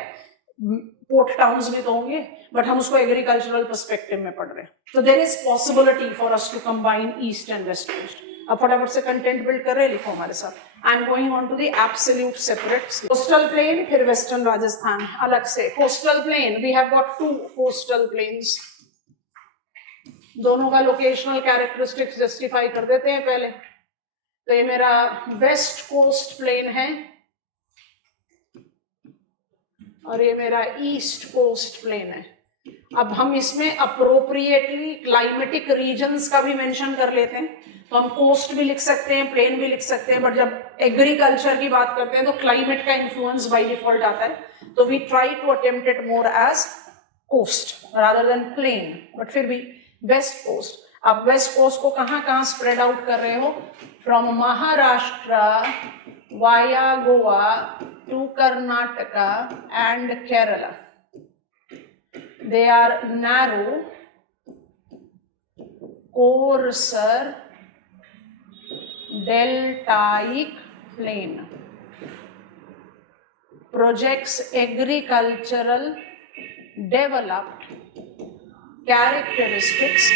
पोर्ट टाउन्स भी तो होंगे, बट हम उसको एग्रीकल्चरल पर्सपेक्टिव में पढ़ रहे हैं। तो there is possibility for us to combine east and west coast. अब फटाफट से कंटेंट बिल्ड कर रहे, लिखो हमारे साथ। I am going on to the absolute separate. Coastal plain, फिर वेस्टर्न राजस्थान अलग से। Coastal plain, we have got 2 coastal plains. दोनों का लोकेशनल कैरेक्टरिस्टिक्स जस्टिफाई कर देते हैं पहले। तो ये मेरा वेस्ट कोस्ट प्लेन है और ये मेरा ईस्ट कोस्ट प्लेन है। अब हम इसमें अप्रोप्रिएटली क्लाइमेटिक रीजन्स का भी मेंशन कर लेते हैं। तो हम कोस्ट भी लिख सकते हैं, प्लेन भी लिख सकते हैं, बट जब एग्रीकल्चर की बात करते हैं तो क्लाइमेट का इन्फ्लुएंस बाय डिफॉल्ट आता है। तो we try to attempt it more as coast rather than plain, but फिर भी वेस्ट कोस्ट। अब वेस्ट कोस्ट को कहाँ स्प्रेड आउट कर रहे हो? From Maharashtra via Goa to Karnataka and Kerala. They are narrow, coarser, deltaic plain. Projects agricultural developed characteristics,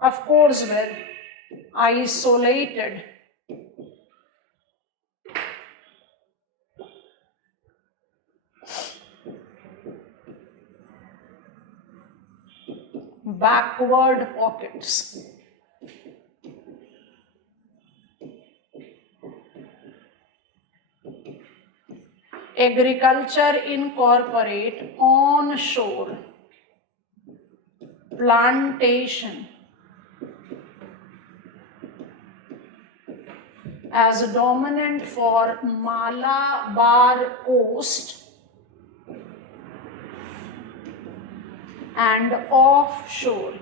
of course, with isolated backward pockets. Agriculture incorporate onshore plantation as dominant for Malabar coast and off शोर।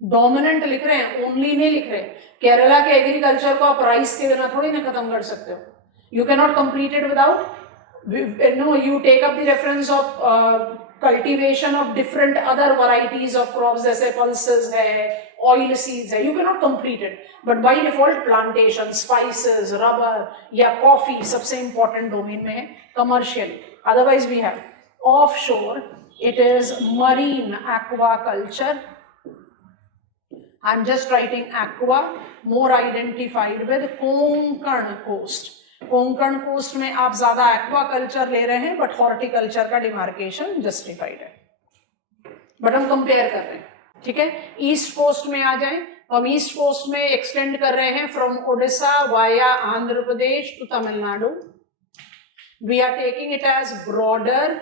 Dominant लिख रहे हैं, only नहीं लिख रहे। केरला के agriculture को आप राइस के बिना थोड़ी ना खत्म कर सकते हो। You can not complete it without no, you take up the reference of cultivation of different other varieties of crops, जैसे पल्सेस है, ऑयल सीड्स है, you can not complete it. But by default plantation, spices, rubber या coffee सबसे important domain में है commercial. Otherwise we have off shore, it is marine aquaculture. I'm just writing aqua, more identified with Konkan coast. Konkan coast में आप ज्यादा aqua culture ले रहे हैं, बट हॉर्टिकल्चर का डिमार्केशन जस्टिफाइड है, बट हम कंपेयर कर रहे हैं, ठीक है। ईस्ट कोस्ट में आ जाएं, तो हम ईस्ट कोस्ट में एक्सटेंड कर रहे हैं from Odisha via Andhra Pradesh to Tamil Nadu. We are taking it as broader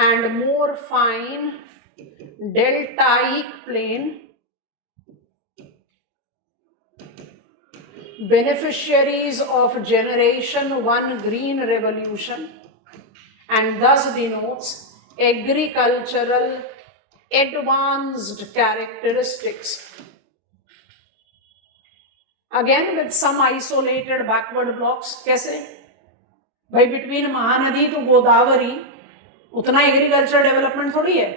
and more fine deltaic plain, beneficiaries of generation 1 green revolution, and thus denotes agricultural advanced characteristics, again with some isolated backward blocks। कैसे भाई, between Mahanadi to Godavari उतना agriculture development थोड़ी है।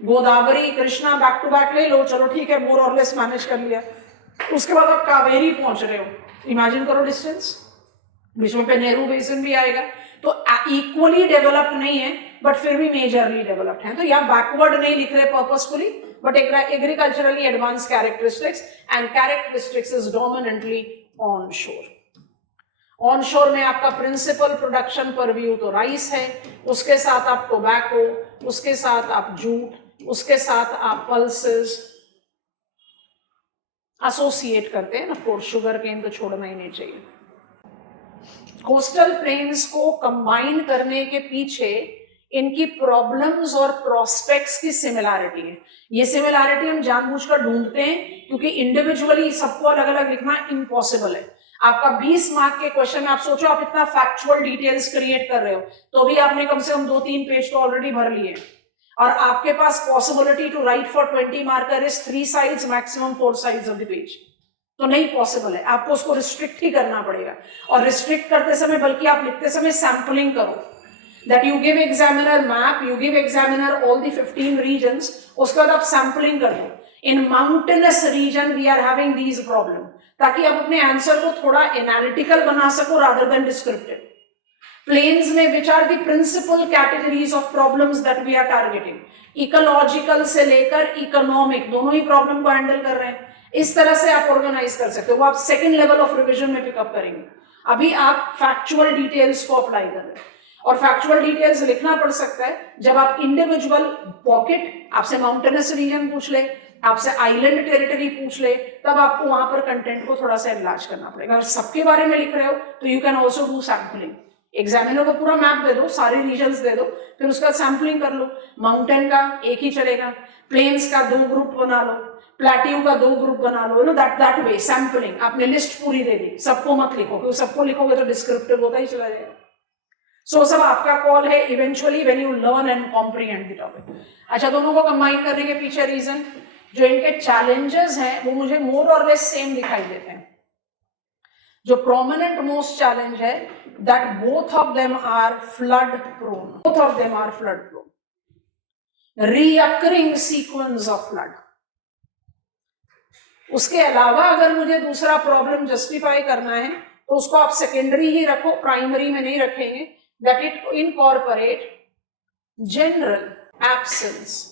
Godavari Krishna back to back ले लो, चलो ठीक है, मोर और लेस मैनेज कर लिया। उसके बाद आप कावेरी पहुंच रहे हो, इमेजिन करो डिस्टेंस, बीच में पे नेहरू बेसिन भी आएगा, तो इक्वली डेवलप्ड नहीं है बट फिर भी मेजरली डेवलप्ड है। तो यहाँ बैकवर्ड नहीं लिख रहे purposefully, but agriculturally advance characteristics, and characteristics is dominantly on शोर। ऑन शोर में आपका प्रिंसिपल प्रोडक्शन पर व्यू तो राइस है, उसके साथ आप टोबैको, उसके साथ आप जूट, उसके साथ आप पल्सेस एसोसिएट करते हैं। ऑफ कोर्स शुगर केन तो छोड़ना ही नहीं चाहिए। कोस्टल प्लेन्स को कंबाइन करने के पीछे इनकी प्रॉब्लम्स और प्रोस्पेक्ट्स की सिमिलैरिटी है। ये सिमिलैरिटी हम जानबूझकर ढूंढते हैं क्योंकि इंडिविजुअली सबको अलग अलग लिखना इम्पॉसिबल है। आपका 20 मार्क के क्वेश्चन में आप सोचो, आप इतना फैक्चुअल डिटेल्स क्रिएट कर रहे हो तो भी आपने कम से कम 2-3 पेज तो ऑलरेडी भर लिए, और आपके पास possibility to write for 20 marker is 3 sides maximum 4 sides of the page, तो नहीं पॉसिबल है। आपको उसको रिस्ट्रिक्ट ही करना पड़ेगा, और रिस्ट्रिक्ट करते समय बल्कि आप लिखते समय सैंपलिंग करो, that you give examiner map, you give examiner all the 15 regions, उसके बाद आप सैंपलिंग कर दो। In mountainous region we are having these problem, ताकि आप अपने आंसर को थोड़ा एनालिटिकल बना सको रादर देन डिस्क्रिप्टिव। प्लेन्स में which are the principal categories of problems that we are targeting, ecological से लेकर इकोनॉमिक दोनों ही प्रॉब्लम को हैंडल कर रहे हैं। इस तरह से आप ऑर्गेनाइज कर सकते हो, वो आप सेकंड लेवल ऑफ रिविजन में पिकअप करेंगे। अभी आप फैक्चुअल डिटेल्स को अप्लाई कर रहे हैं, और फैक्चुअल डिटेल्स लिखना पड़ सकता है जब आप इंडिविजुअल पॉकेट, आपसे माउंटेनस रीजन पूछ ले, आपसे आइलैंड टेरिटरी पूछ ले, तब आपको वहां पर कंटेंट को थोड़ा सा इलाज करना पड़ेगा। अगर सबके बारे में लिख रहे हो तो you can also do sampling. Examiner को पूरा मैप दे दो, सारे रीजन्स दे दो, फिर उसका सैंपलिंग कर लो। माउंटेन का एक ही चलेगा, प्लेन्स का 2 ग्रुप बना लो, प्लेट्यू का 2 ग्रुप बना लो, नो दैट वे सैंपलिंग। आपने लिस्ट पूरी दे दी, सबको मत लिखो, क्योंकि सबको लिखोगे तो डिस्क्रिप्टिव होता ही चला जाएगा। सो सब आपका कॉल है eventually when you learn and comprehend the topic. अच्छा, दोनों को कंबाइन करने के पीछे रीजन, जो इनके चैलेंजेस हैं वो मुझे मोर और लेस सेम दिखाई देते हैं। जो प्रोमिनेंट मोस्ट चैलेंज है that both of them are flood prone, both of them are flood prone, recurring sequence of flood. उसके अलावा अगर मुझे दूसरा प्रॉब्लम जस्टिफाई करना है तो उसको आप सेकेंडरी ही रखो, प्राइमरी में नहीं रखेंगे, that it incorporate general absence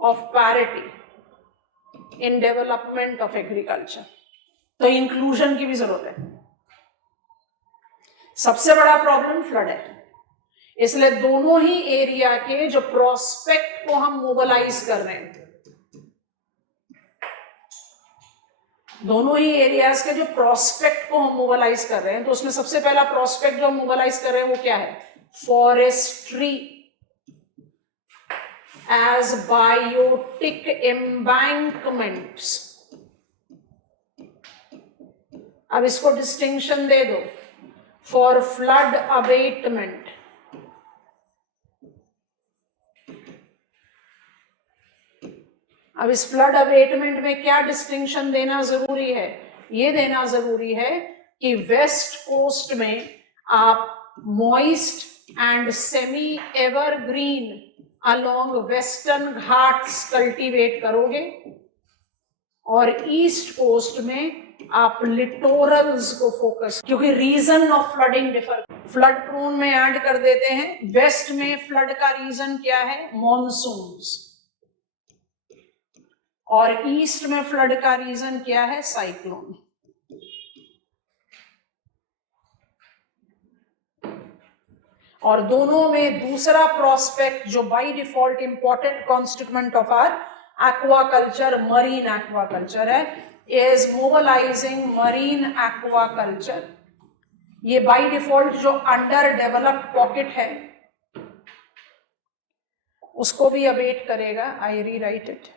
of parity in development of agriculture। तो इंक्लूजन की भी जरूरत है। सबसे बड़ा प्रॉब्लम फ्लड है, इसलिए दोनों ही एरिया के जो प्रोस्पेक्ट को हम मोबिलाइज कर रहे हैं, दोनों ही एरियाज के जो प्रोस्पेक्ट को हम मोबिलाइज कर रहे हैं, तो उसमें सबसे पहला प्रोस्पेक्ट जो हम मोबिलाइज कर रहे हैं वो क्या है? Forestry as biotic embankments। अब इसको डिस्टिंक्शन दे दो, फॉर फ्लड अबेटमेंट। अब इस फ्लड अबेटमेंट में क्या डिस्टिंक्शन देना जरूरी है? ये देना जरूरी है कि वेस्ट कोस्ट में आप moist and semi evergreen along western Ghats cultivate करोगे, और ईस्ट कोस्ट में आप लिटोरल्स को फोकस, क्योंकि region of flooding differ. Flood prone में ऐड कर देते हैं, वेस्ट में फ्लड का रीजन क्या है? मॉनसून्स, और ईस्ट में फ्लड का रीजन क्या है? साइक्लोन। और दोनों में दूसरा प्रोस्पेक्ट जो by default important constituent of are aquaculture, marine aquaculture है, इज मोबिलाइजिंग मरीन एक्वाकल्चर। ये बाय डिफॉल्ट जो अंडर डेवलप्ड पॉकेट है उसको भी अबेट करेगा। I rewrite it.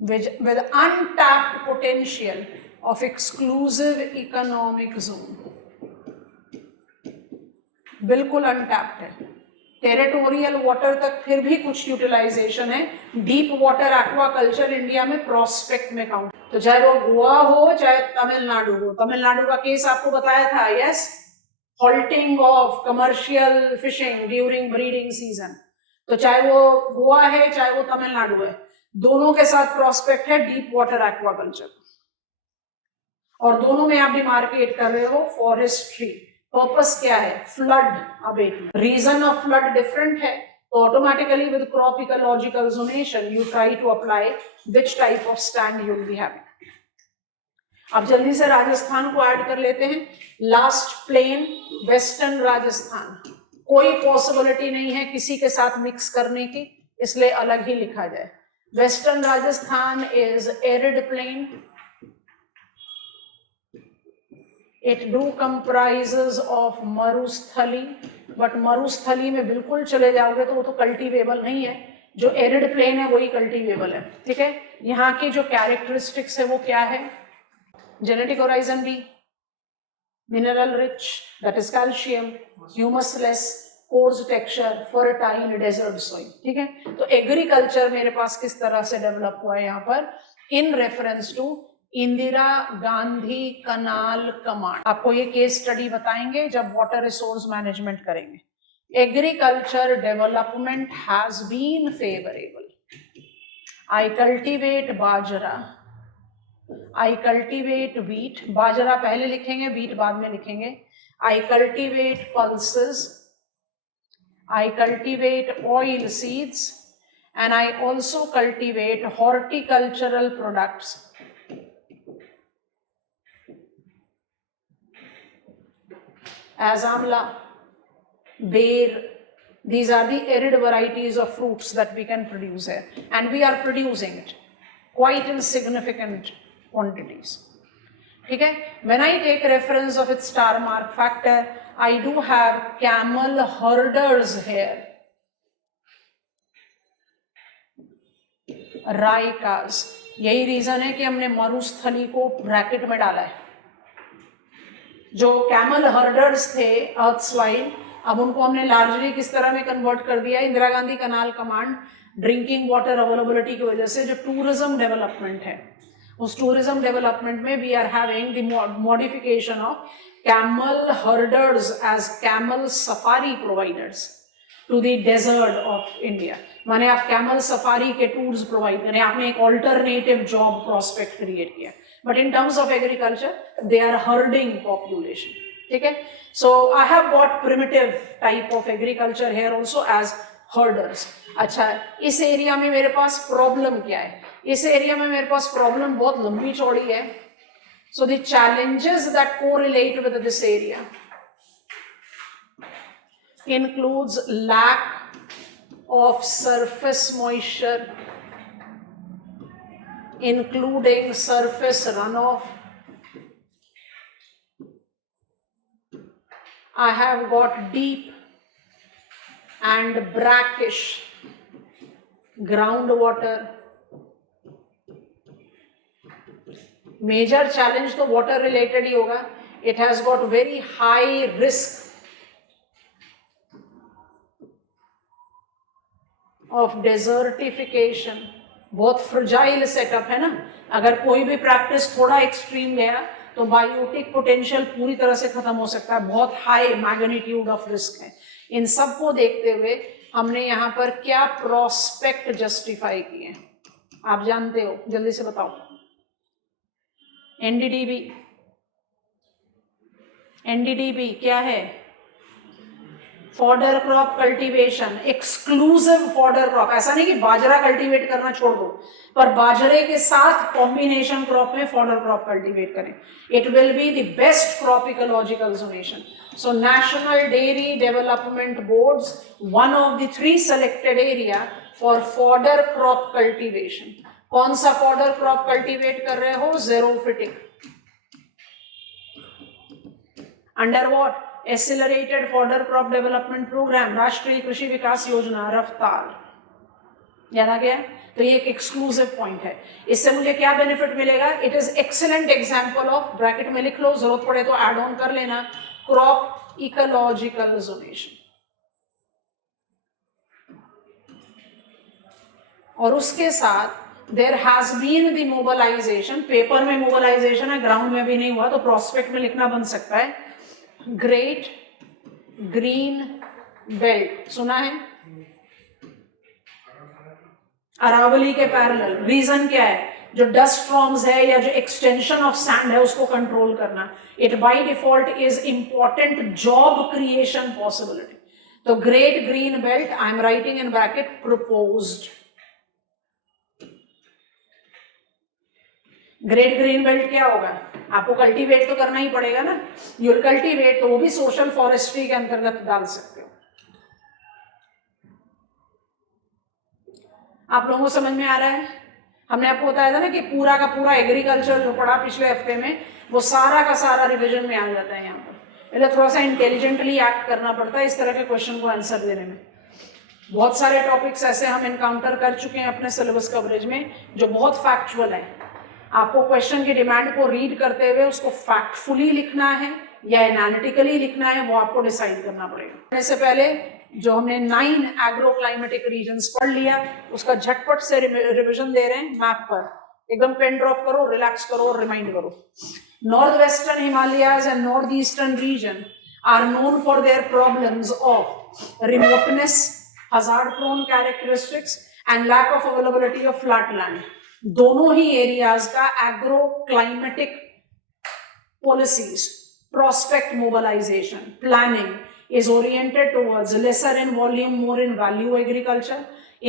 with untapped potential of exclusive economic zone, बिल्कुल अनटैप्ड है। टेरिटोरियल वाटर तक फिर भी कुछ यूटिलाइजेशन है। डीप वाटर एक्वाकल्चर इंडिया में प्रोस्पेक्ट में काउंट, तो चाहे वो गोवा हो चाहे तमिलनाडु हो। तमिलनाडु का केस आपको बताया था, yes, halting of commercial fishing during breeding season. तो चाहे वो गोवा है चाहे वो तमिलनाडु है, दोनों के साथ प्रोस्पेक्ट है डीप वाटर एक्वाकल्चर, और दोनों में आप डिमार्केट कर रहे हो फॉरेस्ट्री। पर्पस क्या है? Flood abatement. Region of flood different है, तो automatically with crop ecological zonation you try to apply which type of stand you will be having. अब जल्दी से राजस्थान को ऐड कर लेते हैं। लास्ट प्लेन वेस्टर्न राजस्थान, कोई पॉसिबिलिटी नहीं है किसी के साथ मिक्स करने की, इसलिए अलग ही लिखा जाए। Western Rajasthan is arid plain. It do comprises of Marusthali, but Marusthali में बिल्कुल चले जाओगे तो वो तो कल्टीवेबल नहीं है। जो एरिड प्लेन है वही कल्टीवेबल है, ठीक है। यहाँ की जो कैरेक्टरिस्टिक्स है वो क्या है? जेनेटिक होराइजन भी mineral rich, that is calcium, humusless, coarse texture, fertile desert soil, ठीक है। तो एग्रीकल्चर मेरे पास किस तरह से डेवलप हुआ है यहाँ पर? In reference to Indira Gandhi canal command. आपको ये केस स्टडी बताएंगे जब वाटर रिसोर्स मैनेजमेंट करेंगे। Agriculture development has been favourable. I cultivate bajra, I cultivate wheat, बाजरा पहले लिखेंगे व्हीट बाद में लिखेंगे। I cultivate pulses, I cultivate oil seeds, and I also cultivate horticultural products. As amla, bear, these are the arid varieties of fruits that we can produce here, and we are producing it quite in significant quantities. ठीक है। When I take reference of its star mark factor, I do have camel herders here, राइकास। यही reason है कि हमने मरुस्थली को bracket में डाला है। जो कैमल हर्डर्स थे अर्थस्वाइल, अब उनको हमने लार्जली किस तरह में कन्वर्ट कर दिया? Indira Gandhi canal command drinking water availability की वजह से जो टूरिज्म डेवलपमेंट है, उस टूरिज्म डेवलपमेंट में we are having the modification of camel herders as camel safari providers to the desert of India। माने आप कैमल सफारी के टूर्स प्रोवाइड करें, आपने एक ऑल्टरनेटिव जॉब प्रोस्पेक्ट क्रिएट किया। But in terms of agriculture they are herding population, ठीक है। So I have got primitive type of agriculture here also as herders. अच्छा, इस एरिया में मेरे पास प्रॉब्लम क्या है? इस एरिया में मेरे पास प्रॉब्लम बहुत लंबी चौड़ी है। So the challenges that correlate with this area includes lack of surface moisture, including surface runoff. I have got deep and brackish groundwater. Major challenge तो वाटर रिलेटेड ही होगा। It has got very high risk of desertification. बहुत fragile setup है ना। अगर कोई भी practice थोड़ा एक्सट्रीम गया तो बायोटिक पोटेंशियल पूरी तरह से खत्म हो सकता है। बहुत हाई मैग्नीट्यूड ऑफ रिस्क है। इन सब को देखते हुए हमने यहाँ पर क्या प्रोस्पेक्ट जस्टिफाई किए, आप जानते हो? जल्दी से बताओ। एनडीडीबी, एनडीडीबी क्या है? Fodder crop cultivation, exclusive fodder crop, ऐसा नहीं कि बाजरा कल्टीवेट करना छोड़ दो, पर बाजरे के साथ कॉम्बिनेशन क्रॉप में फॉडर क्रॉप कल्टीवेट करें. It will be the best crop ecological zonation. So National Dairy Development Boards, one of the 3 selected area for fodder crop cultivation. कौन सा fodder crop cultivate कर रहे हो? Xerophytic. Under what? Accelerated Fodder Crop Development Program, राष्ट्रीय कृषि विकास योजना रफ्तार. याद आ गया? तो ये एक एक्सक्लूसिव पॉइंट है. इससे मुझे क्या बेनिफिट मिलेगा? It is excellent example of, bracket में लिख लो, जरूरत पड़े तो ऐड ऑन कर लेना, क्रॉप इकोलॉजिकल जोनेशन. और उसके साथ there has been the mobilisation, paper में मोबिलाइजेशन है, ग्राउंड में भी नहीं हुआ, तो प्रोस्पेक्ट में लिखना बन सकता है, ग्रेट ग्रीन बेल्ट. सुना है? अरावली के पैरेलल. रीजन क्या है? जो डस्ट स्टॉर्म्स है या जो एक्सटेंशन ऑफ सैंड है उसको कंट्रोल करना. It by default is important job creation possibility. तो great green belt, I am writing in bracket proposed. Great green belt क्या होगा? आपको कल्टीवेट तो करना ही पड़ेगा ना. यू विल कल्टीवेट, तो वो भी सोशल फॉरेस्ट्री के अंतर्गत डाल सकते हो. आप लोगों को समझ में आ रहा है? हमने आपको बताया था ना कि पूरा का पूरा एग्रीकल्चर जो पढ़ा पिछले हफ्ते में, वो सारा का सारा रिवीजन में आ जाता है यहाँ पर. पहले थोड़ा सा इंटेलिजेंटली एक्ट करना पड़ता है इस तरह के क्वेश्चन को आंसर देने में. बहुत सारे टॉपिक्स ऐसे हम एनकाउंटर कर चुके हैं अपने सिलेबस कवरेज में जो बहुत फैक्चुअल है. आपको क्वेश्चन की डिमांड को रीड करते हुए उसको फैक्टफुली लिखना है या एनालिटिकली लिखना है, वो आपको डिसाइड करना पड़ेगा. इससे पहले जो हमने 9 एग्रो क्लाइमेटिक रीजन्स पढ़ लिया, उसका झटपट से रिवीजन दे रहे हैं मैप पर. एकदम पेन ड्रॉप करो, रिलैक्स करो और रिमाइंड करो. North western Himalayas and north eastern region are known for their problems of remoteness, hazard prone characteristics and lack of availability of flat land. दोनों ही एरियाज का agro climatic policies, prospect mobilization, planning is oriented towards lesser in volume, more in value agriculture,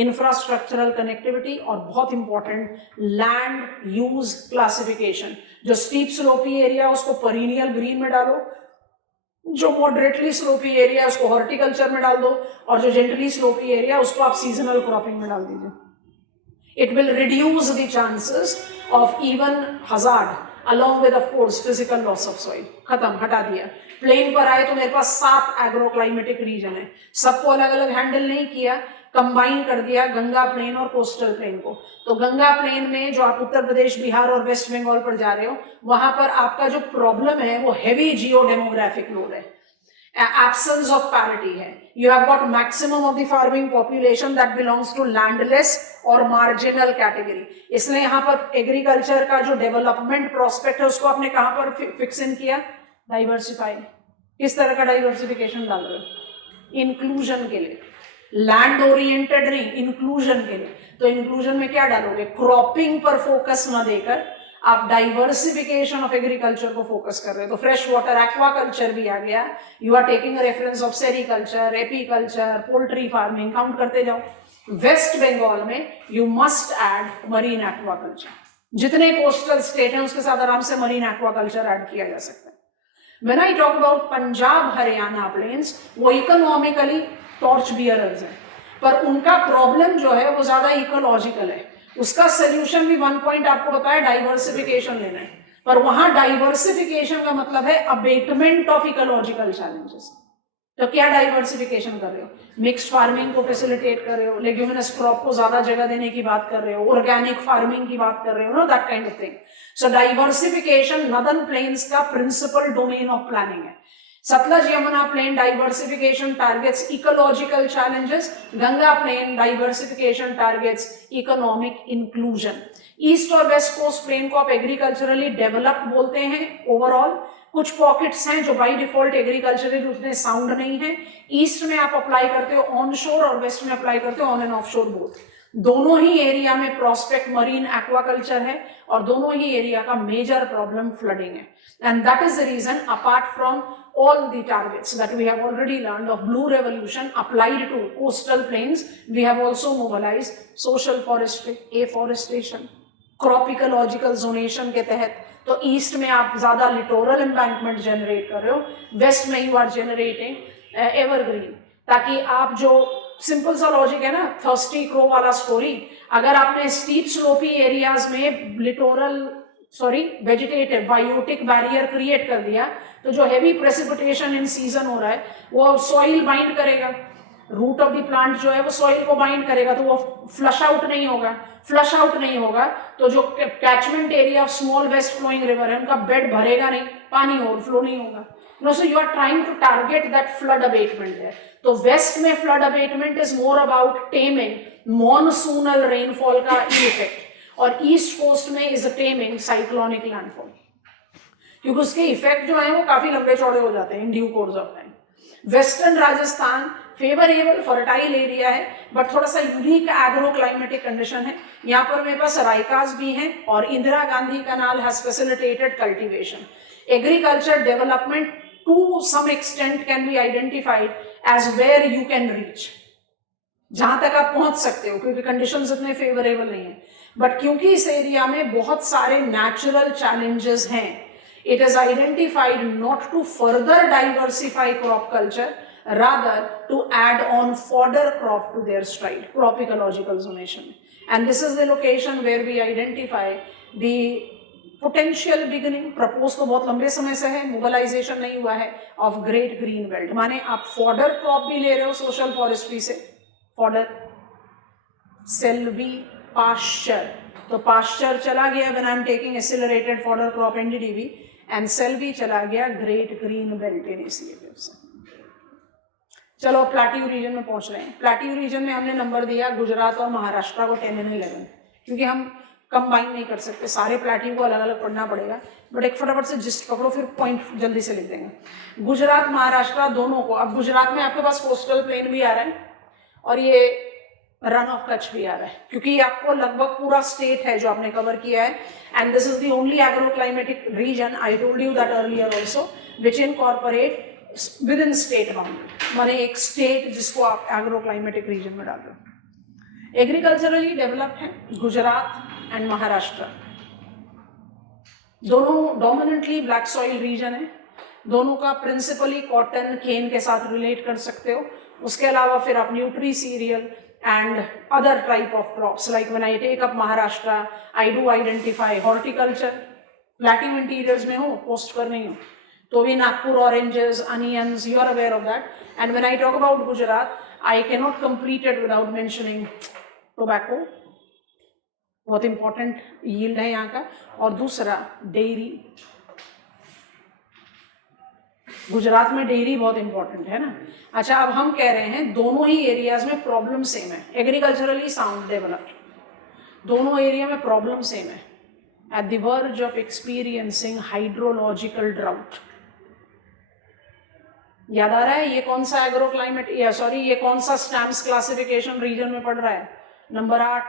infrastructural connectivity और बहुत important land use classification. जो steep slopy area उसको perennial green में डालो, जो moderately slopy area उसको horticulture में डाल दो, और जो gently slopy area उसको आप seasonal cropping में डाल दीजिए. It will reduce the chances of even hazard along with of course physical loss of soil. खत्म, हटा दिया. प्लेन पर आए तो मेरे पास 7 एग्रो क्लाइमेटिक रीजन है, सबको अलग अलग हैंडल नहीं किया, कंबाइन कर दिया गंगा प्लेन और कोस्टल प्लेन को. तो गंगा प्लेन में जो आप उत्तर प्रदेश, बिहार और वेस्ट बंगाल पर जा रहे हो, वहां पर आपका जो प्रॉब्लम है वो हैवी जियो डेमोग्राफिक लोड है, absence of parity है. You have got maximum of the farming population that belongs to landless or marginal category. इसलिए यहाँ पर एग्रीकल्चर का जो डेवलपमेंट प्रोस्पेक्ट है उसको आपने कहाँ पर फिक्स इन किया? डाइवर्सिफाई. किस तरह का डाइवर्सिफिकेशन डाल रहे हो? इंक्लूजन के लिए. लैंड ओरिएंटेड नहीं, इंक्लूजन के लिए. तो इंक्लूजन में क्या डालोगे? क्रॉपिंग पर फोकस न देकर आप डाइवर्सिफिकेशन ऑफ एग्रीकल्चर को फोकस कर रहे हो. तो फ्रेश वाटर एक्वाकल्चर भी आ गया. You are taking reference of sericulture, apiculture, poultry farming, count करते जाओ. वेस्ट बंगाल में you must add marine aquaculture. जितने कोस्टल स्टेट हैं उसके साथ आराम से मरीन एक्वाकल्चर ऐड किया जा सकता है. When I talk about Punjab Haryana plains, वो इकोनॉमिकली टॉर्च बियरर्स हैं, पर उनका प्रॉब्लम जो है वो ज्यादा इकोलॉजिकल है. उसका सोल्यूशन भी 1 पॉइंट आपको बताया, डाइवर्सिफिकेशन लेना है. पर वहां डाइवर्सिफिकेशन का मतलब है अबेटमेंट ऑफ इकोलॉजिकल चैलेंजेस. तो क्या डाइवर्सिफिकेशन कर रहे हो? मिक्स्ड फार्मिंग को फैसिलिटेट कर रहे हो, लेग्यूमिनस क्रॉप को ज्यादा जगह देने की बात कर रहे हो, ऑर्गेनिक फार्मिंग की बात कर रहे हो, know that kind of thing. So diversification northern plains का प्रिंसिपल डोमेन ऑफ प्लानिंग है. Satluj Yamuna plain diversification targets ecological challenges. Ganga plain diversification targets economic inclusion. East और West Coast plain को आप agriculturally developed बोलते हैं overall. कुछ pockets हैं जो बाई डिफॉल्ट एग्रीकल्चरली उतने साउंड नहीं है. ईस्ट में आप अप्लाई करते हो ऑन शोर और वेस्ट में अप्लाई करते हो on and off shore both. दोनों ही एरिया में प्रोस्पेक्ट मरीन एक्वाकल्चर है और दोनों ही एरिया का मेजर प्रॉब्लम फ्लडिंग है. And that is the region, apart from all the targets that we have already learned of blue revolution applied to coastal plains, we have also mobilized social forestry, afforestation, crop ecological zonation के तहत. तो east में आप ज्यादा littoral embankment generate कर रहे हो, waste में यू आर जनरेटिंग एवरग्रीन, ताकि आप जो सिंपल सा लॉजिक है ना, थर्स्टी क्रो वाला स्टोरी, अगर आपने स्टीप स्लोपी एरियाज में वेजिटेटिव बायोटिक बैरियर क्रिएट कर दिया, तो जो हैवी प्रेसिपिटेशन इन सीजन हो रहा है वो सॉइल बाइंड करेगा, रूट ऑफ द प्लांट जो है वो सॉइल को बाइंड करेगा, तो वो फ्लश आउट नहीं होगा, तो जो catchment area of small west flowing river है उनका बेड भरेगा नहीं, पानी ओवरफ्लो नहीं होगा. So you are trying to target that flood abatement there. तो वेस्ट में flood abatement is more about taming monsoonal rainfall का इफेक्ट, और ईस्ट कोस्ट में इज टेमिंग साइक्लोनिक लैंडफॉल, क्योंकि उसके इफेक्ट जो है वो काफी लंबे चौड़े हो जाते हैं in due course of time. Western Rajasthan favourable fertile area है, बट थोड़ा सा यूनिक एग्रो क्लाइमेटिक कंडीशन है. यहाँ पर मेरे पास राइकास भी हैं और Indira Gandhi canal has facilitated cultivation. Agriculture development to some extent can be identified as where you can reach, जहां तक आप पहुंच सकते हो, क्योंकि कंडीशंस इतने फेवरेबल नहीं है. बट क्योंकि इस एरिया में बहुत सारे नेचुरल चैलेंजेस हैं, it is identified not to further diversify crop culture, rather to add on fodder crop to their stride, crop ecological zonation. And this is the location where we identify the potential beginning. Propose तो बहुत लंबे समय से है, mobilisation नहीं हुआ है, of great green belt. माने आप फॉडर क्रॉप भी ले रहे हो सोशल फॉरेस्ट्री से, फॉडर सेल्वी पास्चर, तो पास्चर चला गया when I am taking accelerated fodder crop NDDB, and silvi चला गया ग्रेट ग्रीन बेल्ट इनिशिएटिव से. चलो प्लाट्यू रीजन में पहुंच रहे हैं. प्लाट्यू रीजन में हमने नंबर दिया गुजरात और महाराष्ट्र को 10 and 11, क्योंकि हम कंबाइन नहीं कर सकते, सारे प्लेटिंग को अलग अलग पढ़ना पड़ेगा, बट एक फटाफट से जिस्ट पकड़ो, फिर पॉइंट जल्दी से लिख देंगे. गुजरात महाराष्ट्र दोनों को, अब गुजरात में आपके पास कोस्टल प्लेन भी आ रहा है और ये रन ऑफ कच्छ भी आ रहा है, क्योंकि आपको लगभग पूरा स्टेट है जो आपने कवर किया है. And this is the only agro climatic reason, I told you that earlier also, which incorporate with in state boundary, माने एक स्टेट जिसको आप एग्रो क्लाइमेटिक रीजन में डाल रहे हो. एग्रीकल्चरली डेवलप है गुजरात एंड महाराष्ट्र, दोनों डोमिनेंटली ब्लैक सॉइल रीजन है, दोनों का प्रिंसिपली कॉटन केन के साथ रिलेट कर सकते हो. उसके अलावा फिर आप nutri cereal and other type of crops, like when I take up Maharashtra I do identify horticulture. प्लैटिंग इंटीरियर्स में हो, पोस्ट पर नहीं हो, तो भी Nagpur oranges, onions, you are aware of that. And when I talk about Gujarat, I can not complete it without mentioning tobacco, बहुत इंपॉर्टेंट यील्ड है यहाँ का. और दूसरा डेयरी, गुजरात में डेयरी बहुत इंपॉर्टेंट है ना. अच्छा, अब हम कह रहे हैं दोनों ही एरियाज में प्रॉब्लम सेम है, एग्रीकल्चरली साउंड डेवलप्ड, दोनों एरिया में प्रॉब्लम सेम है. At the verge of experiencing hydrological drought. याद आ रहा है ये कौन सा एग्रो क्लाइमेट, ये कौन सा स्टैम्प्स क्लासिफिकेशन रीजन में पड़ रहा है? नंबर 8.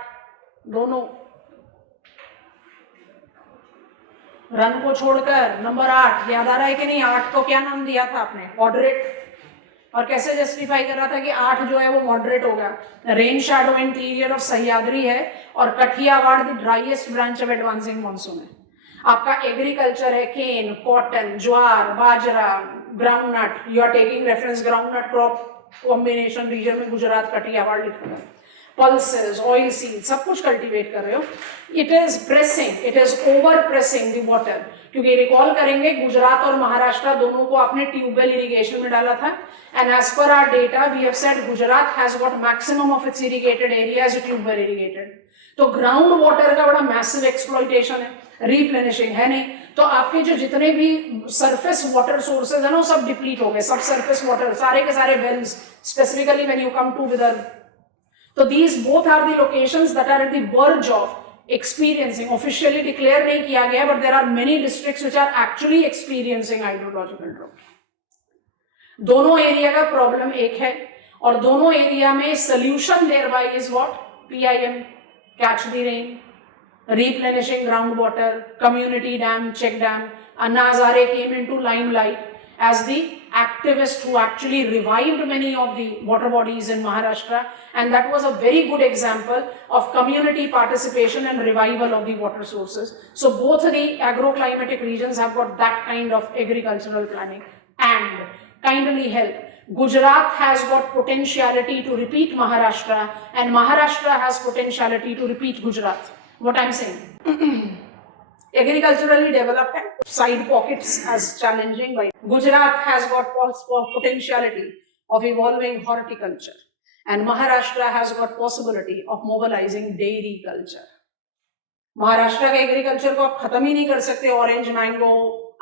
दोनों रन को छोड़कर नंबर 8 याद आ रहा है कि नहीं? 8 को क्या नाम दिया था आपने? मॉडरेट. और कैसे जस्टिफाई कर रहा था कि 8 जो है वो मॉडरेट होगा? Rain shadow interior of Sahyadri है और Kathiawar the driest branch of advancing monsoon है. आपका एग्रीकल्चर है cane, cotton, jowar, bajra, groundnut. You are taking reference groundnut crop combination region में गुजरात कठियावाड़ लिखा है. पल्सेस, ऑयल सीड, सब कुछ कल्टीवेट कर रहे हो. It is pressing, it is over pressing the water, क्योंकि रिकॉल करेंगे गुजरात और महाराष्ट्र दोनों को आपने ट्यूबवेल इरिगेशन में डाला था. And as per our data we have said Gujarat has got maximum of its irrigated area as tubewell irrigated. तो ग्राउंड वाटर का बड़ा मैसिव एक्सप्लॉइटेशन है, रिप्लेनिशिंग है नहीं. तो आपके जो जितने भी सरफेस वाटर सोर्सेज है ना वो सब डिप्लीट हो गए. सब सरफेस वाटर, सारे के सारे wells, specifically when you come to wither. तो these both are the locations that are at the verge of experiencing, officially declare नहीं किया गया, but there are many districts which are actually experiencing hydrological drought. दोनों area का problem एक है और दोनों एरिया में solution thereby is what? PIM, catch the rain, replenishing groundwater, community dam, check dam. Anna Hazare came into limelight as the activist who actually revived many of the water bodies in Maharashtra, and that was a very good example of community participation and revival of the water sources. So both the agroclimatic regions have got that kind of agricultural planning. And kindly help, Gujarat has got potentiality to repeat Maharashtra, and Maharashtra has potentiality to repeat Gujarat. What I'm saying? Agriculturally developed and side pockets as challenging, by Gujarat has got potentiality of evolving horticulture, and Maharashtra has got possibility of mobilizing dairy culture. Maharashtra के agriculture को आप खत्म ही नहीं कर सकते orange mango,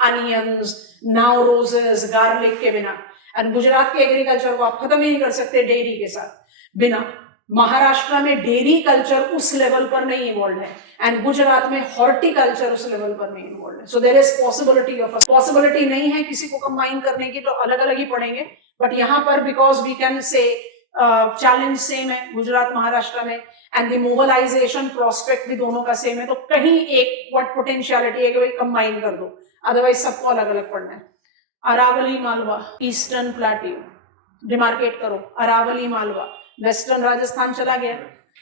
onions, now roses, garlic के बिना, और गुजरात के एग्रीकल्चर को आप खत्म ही नहीं कर सकते डेयरी के साथ बिना। महाराष्ट्र में डेयरी कल्चर उस लेवल पर नहीं इवॉल्व है, एंड गुजरात में हॉर्टिकल्चर उस लेवल पर नहीं इवॉल्व है। So there is possibility of, possibility नहीं है किसी को कंबाइन करने की, तो अलग अलग ही पढ़ेंगे, बट यहाँ पर because we can say challenge same है गुजरात महाराष्ट्र में, एंड द मोबिलाइजेशन प्रोस्पेक्ट भी दोनों का सेम है, तो कहीं एक व्हाट पोटेंशियलिटी है कि भाई कंबाइन कर दो, अदरवाइज सबको अलग अलग पढ़ना है। Aravalli Malwa, eastern plateau, demarcate करो, अरावली मालवा, वेस्टर्न राजस्थान चला गया,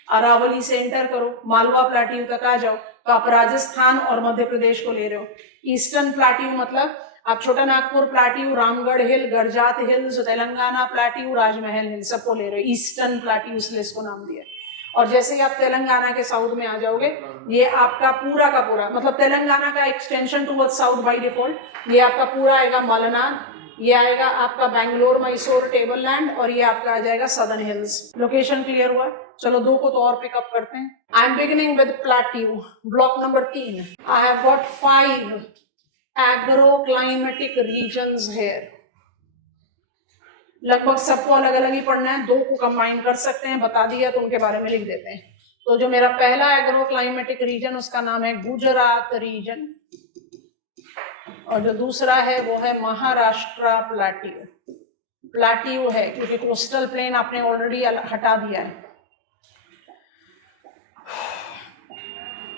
अरावली से एंटर करो, मालवा प्लेट्यू तक आ जाओ, तो आप राजस्थान और मध्य प्रदेश को ले रहे हो। ईस्टर्न प्लेट्यू मतलब आप छोटा नागपुर प्लेट्यू, रामगढ़ हिल, गरजात हिल्स, तेलंगाना प्लेट्यू, राजमहल हिल, सबको ले रहे हो। ईस्टर्न प्लेट्यू इसलिए इसको नाम दिया। और जैसे ही आप तेलंगाना के साउथ में आ जाओगे, ये आपका पूरा का पूरा, मतलब तेलंगाना का extension towards south by default, ये आपका पूरा आएगा मलनाड, ये आएगा आपका बैंगलोर, मैसूर, टेबल लैंड, और ये आपका आ जाएगा सदर्न हिल्स। लोकेशन क्लियर हुआ? चलो दो को तो और पिकअप करते हैं। I am beginning with plateau, block number 3। I have got 5 agro climatic regions here. लगभग सबको अलग अलग ही पढ़ना है, दो को कंबाइन कर सकते हैं, बता दिया तो उनके बारे में लिख देते हैं। तो जो मेरा पहला एग्रो-क्लाइमेटिक रीजन, उसका नाम है गुजरात रीजन, और जो दूसरा है वो है महाराष्ट्र प्लेट्यू। प्लेट्यू है क्योंकि कोस्टल प्लेन आपने ऑलरेडी हटा दिया है।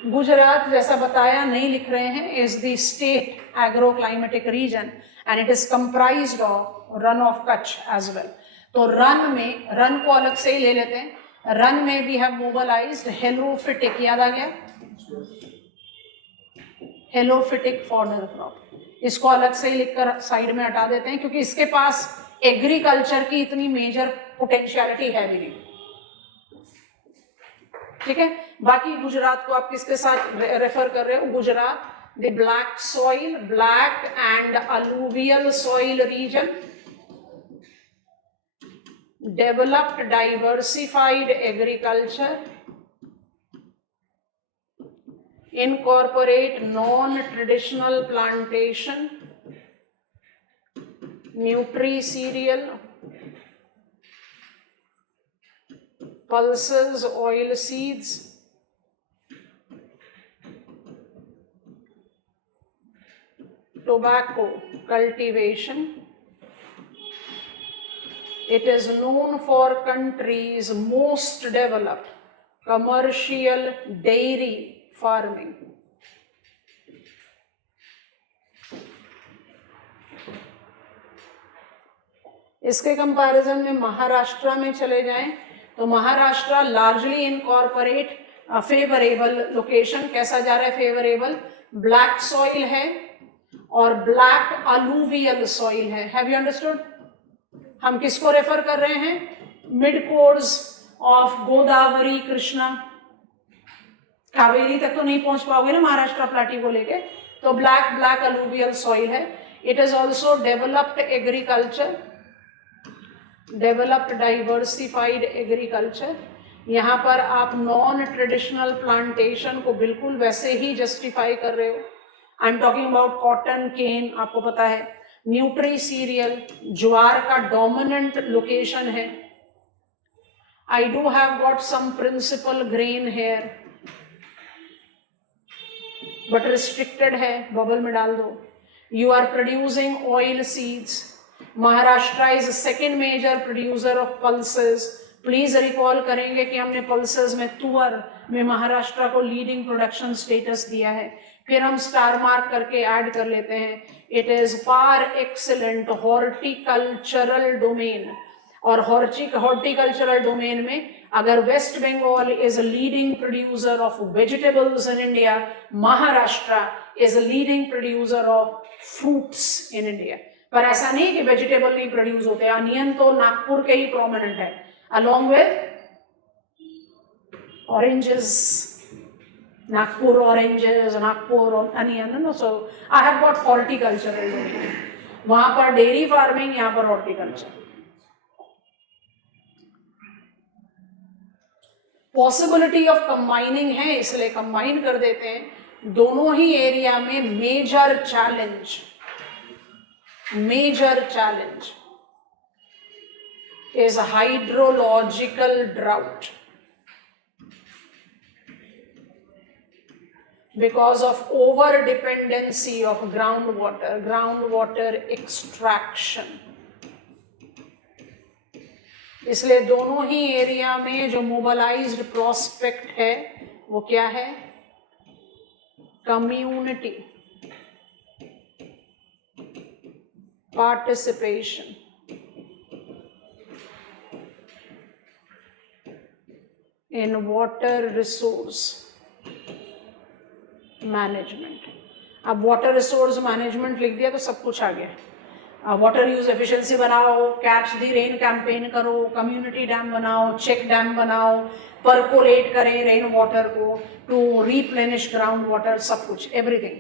गुजरात जैसा बताया नहीं लिख रहे हैं, is the state agro climatic region, and it is comprised of Rann of Kutch as well. तो रन में, रन को अलग से ही ले लेते हैं, रन में वी हैव मोबिलाइज्ड हेलोफिटिक, याद आ गया, हेलोफिटिक फॉडर क्रॉप, इसको अलग से ही लिखकर साइड में हटा देते हैं क्योंकि इसके पास एग्रीकल्चर की इतनी मेजर पोटेंशियलिटी है भी नहीं। ठीक है, बाकी गुजरात को आप किसके साथ रेफर कर रहे हो? Gujarat, the black soil, black and alluvial soil region, developed diversified agriculture, incorporate non-traditional plantation, nutri-cereal, pulses, oil seeds, tobacco cultivation. It is known for countries most developed commercial dairy farming. इसके comparison में महाराष्ट्र में चले जाएं तो Maharashtra largely incorporate favourable location. कैसा जा रहा है फेवरेबल? ब्लैक सॉइल है और ब्लैक अलूवियल सॉइल है। Have you understood? हम किसको रेफर कर रहे हैं? Mid course of Godavari, Krishna, Kaveri तक तो नहीं पहुंच पाओगे ना महाराष्ट्र प्लेट्यू को लेके, तो ब्लैक अलूवियल सॉइल है। It is also developed agriculture, developed diversified agriculture. यहाँ पर आप नॉन ट्रेडिशनल प्लांटेशन को बिल्कुल वैसे ही जस्टिफाई कर रहे हो। I am talking about cotton, cane, आपको पता है, न्यूट्री सीरियल, ज्वार का डोमिनेंट लोकेशन है। I do have got some principal grain here, but restricted है, बबल में डाल दो। You are producing oil seeds. Maharashtra is second major producer of pulses, please recall करेंगे कि हमने पल्सेस में तुअर में महाराष्ट्र को लीडिंग प्रोडक्शन स्टेटस दिया है, फिर हम स्टार मार्क करके ऐड कर लेते हैं it is par excellent horticultural domain, और हॉर्टिकल्चरल डोमेन में अगर West Bengal is a leading producer of vegetables in India, Maharashtra is a leading producer of fruits in India. पर ऐसा नहीं कि वेजिटेबल नहीं प्रोड्यूस होते, अनियन तो नागपुर के ही प्रोमिनेंट है along with oranges, Nagpur oranges, Nagpur onion, no? So I have got horticultural domain, वहां पर डेयरी फार्मिंग, यहाँ पर हॉर्टिकल्चर। पॉसिबिलिटी ऑफ कंबाइनिंग है, इसलिए कंबाइन कर देते हैं। दोनों ही एरिया में major challenge is hydrological drought because of over dependency of groundwater extraction। इसलिए दोनों ही एरिया में जो मोबिलाइज्ड प्रोस्पेक्ट है वो क्या है? Community participation. in water resource management। अब वाटर रिसोर्स मैनेजमेंट लिख दिया तो सब कुछ आ गया। वाटर यूज एफिशिएंसी बनाओ, कैच द रेन कैंपेन करो, कम्युनिटी डैम बनाओ, चेक डैम बनाओ, परकोलेट करें रेन वाटर को टू रिप्लेनिश ग्राउंड वाटर, सब कुछ एवरीथिंग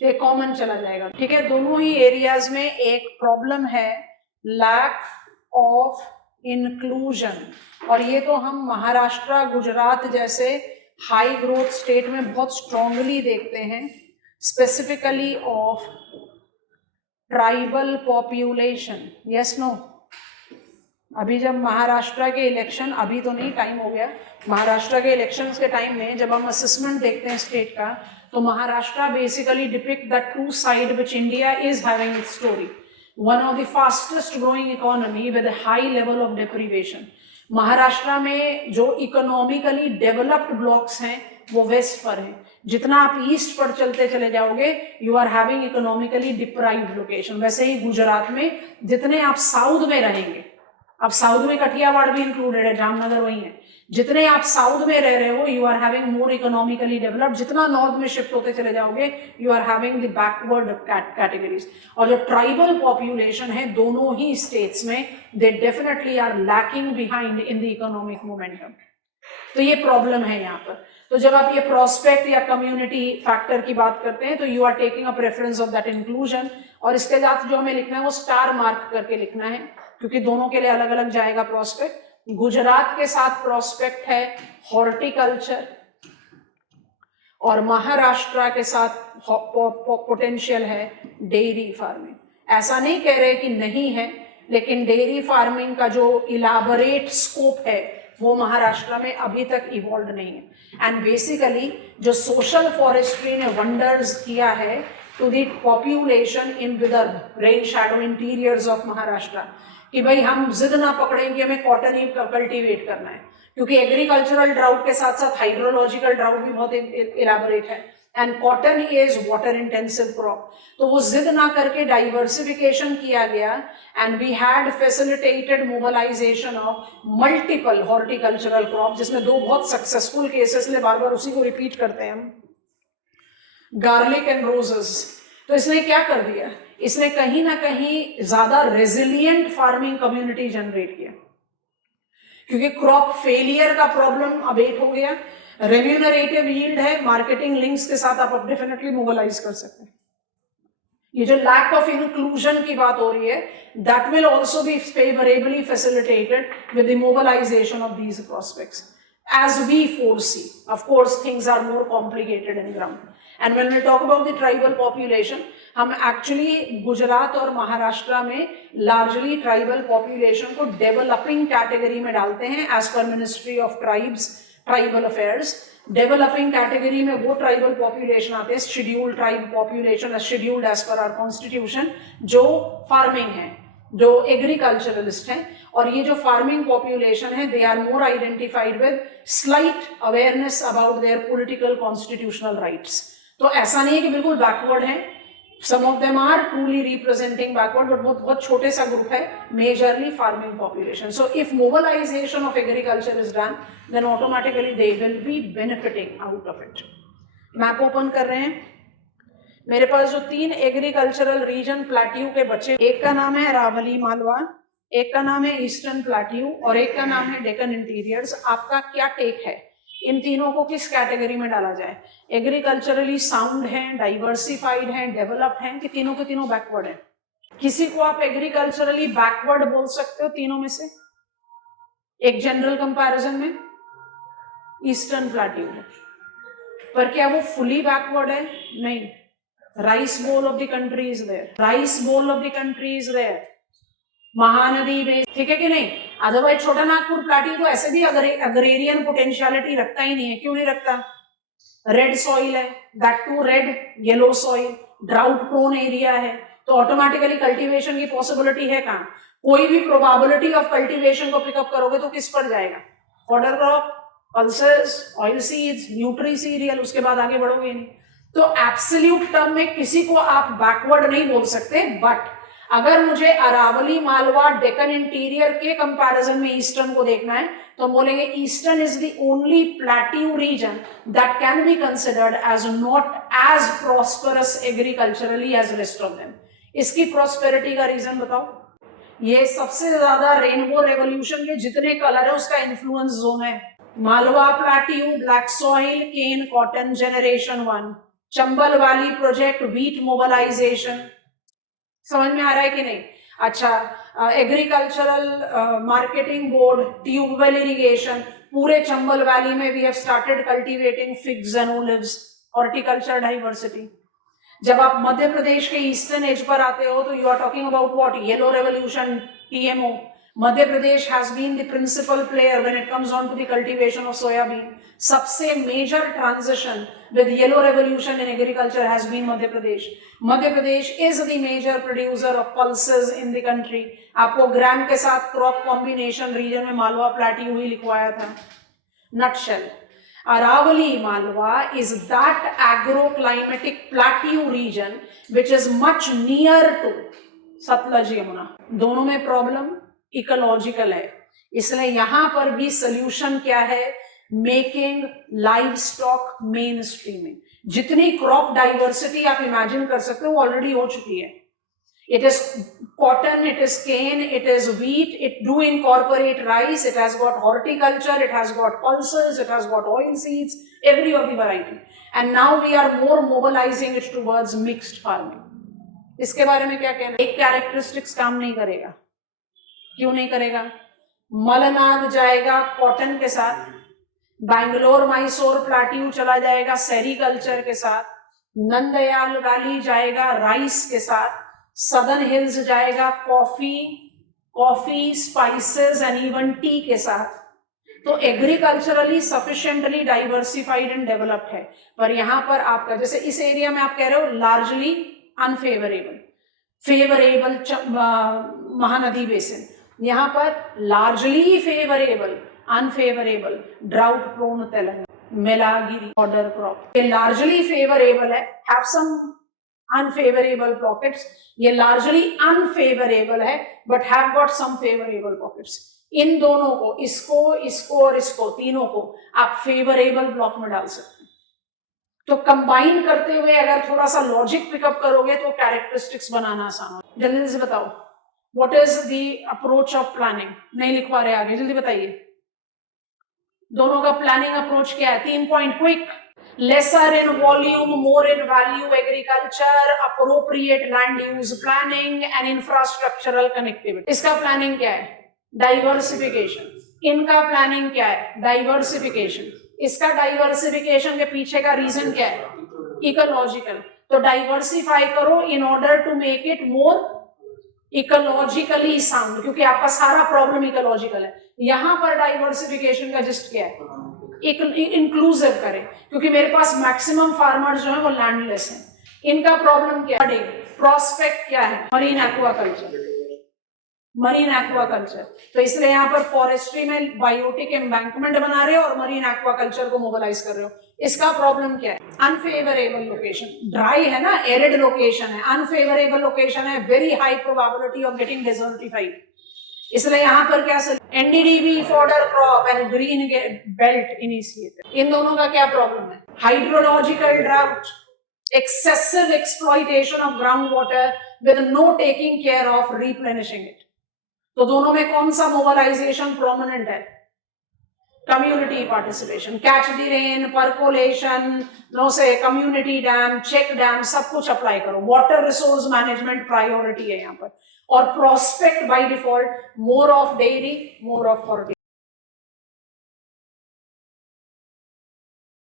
ये कॉमन चला जाएगा। ठीक है, दोनों ही एरियाज में एक प्रॉब्लम है, लैक ऑफ इंक्लूजन, और ये तो हम महाराष्ट्र गुजरात जैसे हाई ग्रोथ स्टेट में बहुत स्ट्रांगली देखते हैं, specifically of tribal population. Yes no? अभी जब महाराष्ट्र के इलेक्शन, अभी तो नहीं, टाइम हो गया, महाराष्ट्र के इलेक्शंस के टाइम में जब हम असेसमेंट देखते हैं स्टेट का, तो Maharashtra basically depict the true side which India is having its story. One of the fastest growing economy with a high level of deprivation। Maharashtra में जो इकोनॉमिकली डेवलप्ड ब्लॉक्स हैं वो वेस्ट पर हैं, जितना आप ईस्ट पर चलते चले जाओगे you are having economically deprived location. वैसे ही गुजरात में जितने आप साउथ में रहेंगे, अब साउथ में कठियावाड़ भी इंक्लूडेड है, जामनगर वही है, जितने आप साउथ में रह रहे हो you are having more economically developed, जितना नॉर्थ में शिफ्ट होते चले जाओगे you are having the backward categories. और जो ट्राइबल पॉपुलेशन है दोनों ही स्टेट्स में, they definitely are lacking behind in the economic momentum. तो ये प्रॉब्लम है यहाँ पर। तो जब आप ये प्रोस्पेक्ट या कम्युनिटी फैक्टर की बात करते हैं तो you are taking a preference of that inclusion, और इसके साथ जो हमें लिखना है वो स्टार मार्क करके लिखना है, क्योंकि दोनों के लिए अलग अलग जाएगा प्रोस्पेक्ट। गुजरात के साथ प्रोस्पेक्ट है हॉर्टिकल्चर, और महाराष्ट्र के साथ पोटेंशियल है डेयरी फार्मिंग। ऐसा नहीं कह रहे कि नहीं है, लेकिन डेयरी फार्मिंग का जो इलाबोरेट स्कोप है वो महाराष्ट्र में अभी तक इवॉल्व नहीं है। एंड बेसिकली जो सोशल फॉरेस्ट्री ने वंडर्स किया है to the population in Vidarbha, rain shadow interiors of Maharashtra, कि भाई हम जिद ना पकड़ें कि हमें कॉटन ही कल्टीवेट करना है, क्योंकि एग्रीकल्चरल ड्राउट के साथ साथ हाइड्रोलॉजिकल ड्राउट भी बहुत इलाबोरेट है, and cotton is water intensive crop. तो वो जिद ना करके डाइवर्सिफिकेशन किया गया, and we had facilitated mobilisation of multiple horticultural crop, जिसमें दो बहुत सक्सेसफुल केसेस ने, बार बार उसी को रिपीट करते हैं हम, गार्लिक एंड रोजेस। तो इसने क्या कर दिया, इसने कहीं ना कहीं ज्यादा रेजिलियंट फार्मिंग कम्युनिटी जनरेट किया, क्योंकि क्रॉप फेलियर का प्रॉब्लम अबेट हो गया, रेम्यूनरेटिव यील्ड है, मार्केटिंग लिंक्स के साथ आप डेफिनेटली मोबिलाइज कर सकते हैं। ये जो लैक ऑफ इंक्लूजन की बात हो रही है, that will also be favourably facilitated with the mobilisation of these prospects as we foresee. Of course things are more complicated in ground, and when we talk about the tribal population, हम actually Gujarat और महाराष्ट्र में largely tribal population को developing category में डालते हैं as per ministry of tribes tribal affairs. Developing category में वो tribal population आते हैं, scheduled tribe population, scheduled as per our constitution, जो फार्मिंग है, जो एग्रीकल्चरलिस्ट हैं, और ये जो फार्मिंग पॉपुलेशन है they are more identified with slight awareness about their political constitutional rights. तो ऐसा नहीं है कि बिल्कुल बैकवर्ड है, some of them are truly representing backward, but बहुत छोटे सा ग्रुप है, majorly farming population. So if mobilization of agriculture is done, then automatically they will be benefiting out of it. Map open कर रहे हैं, मेरे पास जो 3 एग्रीकल्चरल रीजन प्लेट्यू के बच्चे, एक का नाम है अरावली मालवा, एक का नाम है ईस्टर्न प्लेट्यू और एक का नाम है डेक्कन इंटीरियर्स। आपका क्या टेक है, इन तीनों को किस कैटेगरी में डाला जाए? एग्रीकल्चरली साउंड हैं, डाइवर्सिफाइड हैं, डेवलप्ड हैं, कि तीनों के तीनों बैकवर्ड हैं? किसी को आप एग्रीकल्चरली बैकवर्ड बोल सकते हो तीनों में से? एक जनरल कंपैरिजन में ईस्टर्न प्लेट्यू है, पर क्या वो फुली बैकवर्ड है? नहीं। Rice bowl of the country is there, rice bowl of the country is there, Mahanadi में, ठीक है कि नहीं? अदरवाइज छोटा नागपुर प्लाटी तो ऐसे भी अग्रेरियन पोटेंशियलिटी रखता ही नहीं है। क्यों नहीं रखता? रेड सॉइल है, that too red yellow soil, drought prone area है, तो ऑटोमेटिकली कल्टीवेशन की पॉसिबिलिटी है कहाँ? कोई भी प्रोबेबिलिटी ऑफ कल्टीवेशन को पिकअप करोगे तो किस पर जाएगा? Fodder crop, pulses, oil seeds, nutri serial, उसके बाद आगे बढ़ोगे नहीं। तो एब्सोल्यूट टर्म में किसी को आप बैकवर्ड नहीं बोल सकते, बट अगर मुझे अरावली मालवा डेक्कन इंटीरियर के कंपैरिजन में ईस्टर्न को देखना है तो बोलेंगे eastern is the only plateau region that can be considered as not as prosperous agriculturally as rest of them. इसकी प्रॉस्पेरिटी का रीजन बताओ। ये सबसे ज्यादा रेनबो रेवोल्यूशन के जितने कलर है उसका इन्फ्लुएंस जोन है। Malwa plateau, black soil, cane, cotton, generation 1, Chambal valley project, wheat mobilisation. समझ में आ रहा है कि नहीं? अच्छा, agricultural marketing board, tubewell irrigation, पूरे चंबल वैली में we have started cultivating figs and olives, horticulture diversity. जब आप मध्य प्रदेश के ईस्टर्न एज पर आते हो तो you are talking about what? Yellow revolution, TMO. Madhya Pradesh has been the principal player when it comes on to the cultivation of soybean. सबसे major transition with yellow revolution in agriculture has been Madhya Pradesh. Madhya Pradesh is the major producer of pulses in the country. आपको ग्राम के साथ crop combination region में Malwa plateau ही लिखवाया था। Nutshell, Aravali Malwa is that agroclimatic plateau region which is much near to Sutlej Yamuna. दोनों में problem ecological है, इसलिए यहां पर भी सोल्यूशन क्या है? Making livestock mainstreaming. जितनी क्रॉप डाइवर्सिटी आप इमेजिन कर सकते हो वो ऑलरेडी हो चुकी है। It is cotton, it is cane, it is wheat, it do incorporate rice, it has got horticulture, it has got pulses, it has got oil seeds, every of the variety, and now we are more mobilising it towards mixed farming. इसके बारे में क्या कहना? एक characteristics काम नहीं करेगा। क्यों नहीं करेगा? मलनाद जाएगा कॉटन के साथ, बैंगलोर मैसूर प्लाट्यू चला जाएगा सेरिकल्चर के साथ, नंदयाल वैली जाएगा राइस के साथ, सदर्न हिल्स जाएगा coffee, spices and even T के साथ। तो agriculturally sufficiently diversified and developed है। पर यहाँ पर आपका जैसे इस एरिया में आप कह रहे हो largely unfavourable, favourable Mahanadi basin, यहाँ पर largely favourable, unfavourable drought prone Telangana, Melagiri border crop. ये लार्जली फेवरेबल है, हैव सम अनफेवरेबल पॉकेट्स। ये लार्जली अनफेवरेबल है but have got some favourable pockets. इन दोनों को, इसको और इसको, तीनों को आप फेवरेबल ब्लॉक में डाल सकते हैं। तो कंबाइन करते हुए अगर थोड़ा सा लॉजिक पिकअप करोगे तो कैरेक्टरिस्टिक्स बनाना आसान हो। जल्दी से बताओ, what is the approach of planning? नहीं लिख पा रहे आगे, जल्दी बताइए। दोनों का प्लानिंग अप्रोच क्या है? 3 point quick. Lesser in volume, more in value agriculture, appropriate land use planning and infrastructural connectivity. इसका प्लानिंग क्या है? डाइवर्सिफिकेशन। इनका प्लानिंग क्या है? डाइवर्सिफिकेशन। इसका डाइवर्सिफिकेशन के पीछे का रीजन क्या है? इकोलॉजिकल। तो डाइवर्सिफाई करो in order to make it more ecologically sound, क्योंकि आपका सारा प्रॉब्लम इकोलॉजिकल है। यहां पर डाइवर्सिफिकेशन का जस्ट क्या है? इंक्लूसिव करें, क्योंकि मेरे पास मैक्सिमम फार्मर्स जो है वो लैंडलेस हैं। इनका प्रॉब्लम क्या है? प्रोस्पेक्ट क्या है? Marine aquaculture. Marine aquaculture. तो इसलिए यहाँ पर फॉरेस्ट्री में बायोटिक एम्बैंकमेंट बना रहे हो और मरीन एक्वाकल्चर को मोबिलाइज कर रहे हो। इसका प्रॉब्लम क्या है? अनफेवरेबल लोकेशन, ड्राई है ना, एरिड लोकेशन है, अनफेवरेबल लोकेशन है, very high probability of getting desertified. इसलिए यहाँ पर क्या NDDB fodder crop and green belt initiative, इन दोनों का क्या प्रॉब्लम है? Hydrological drought, excessive exploitation of groundwater with no taking care of replenishing it। तो दोनों में कौन सा मोबिलाइजेशन प्रोमिनेंट है? Community participation, catch the rain, percolation, नो से कम्युनिटी डैम, चेक डैम, सब कुछ अप्लाई करो। वाटर रिसोर्स मैनेजमेंट प्रायोरिटी है यहाँ पर। और prospect by default more of dairy, more of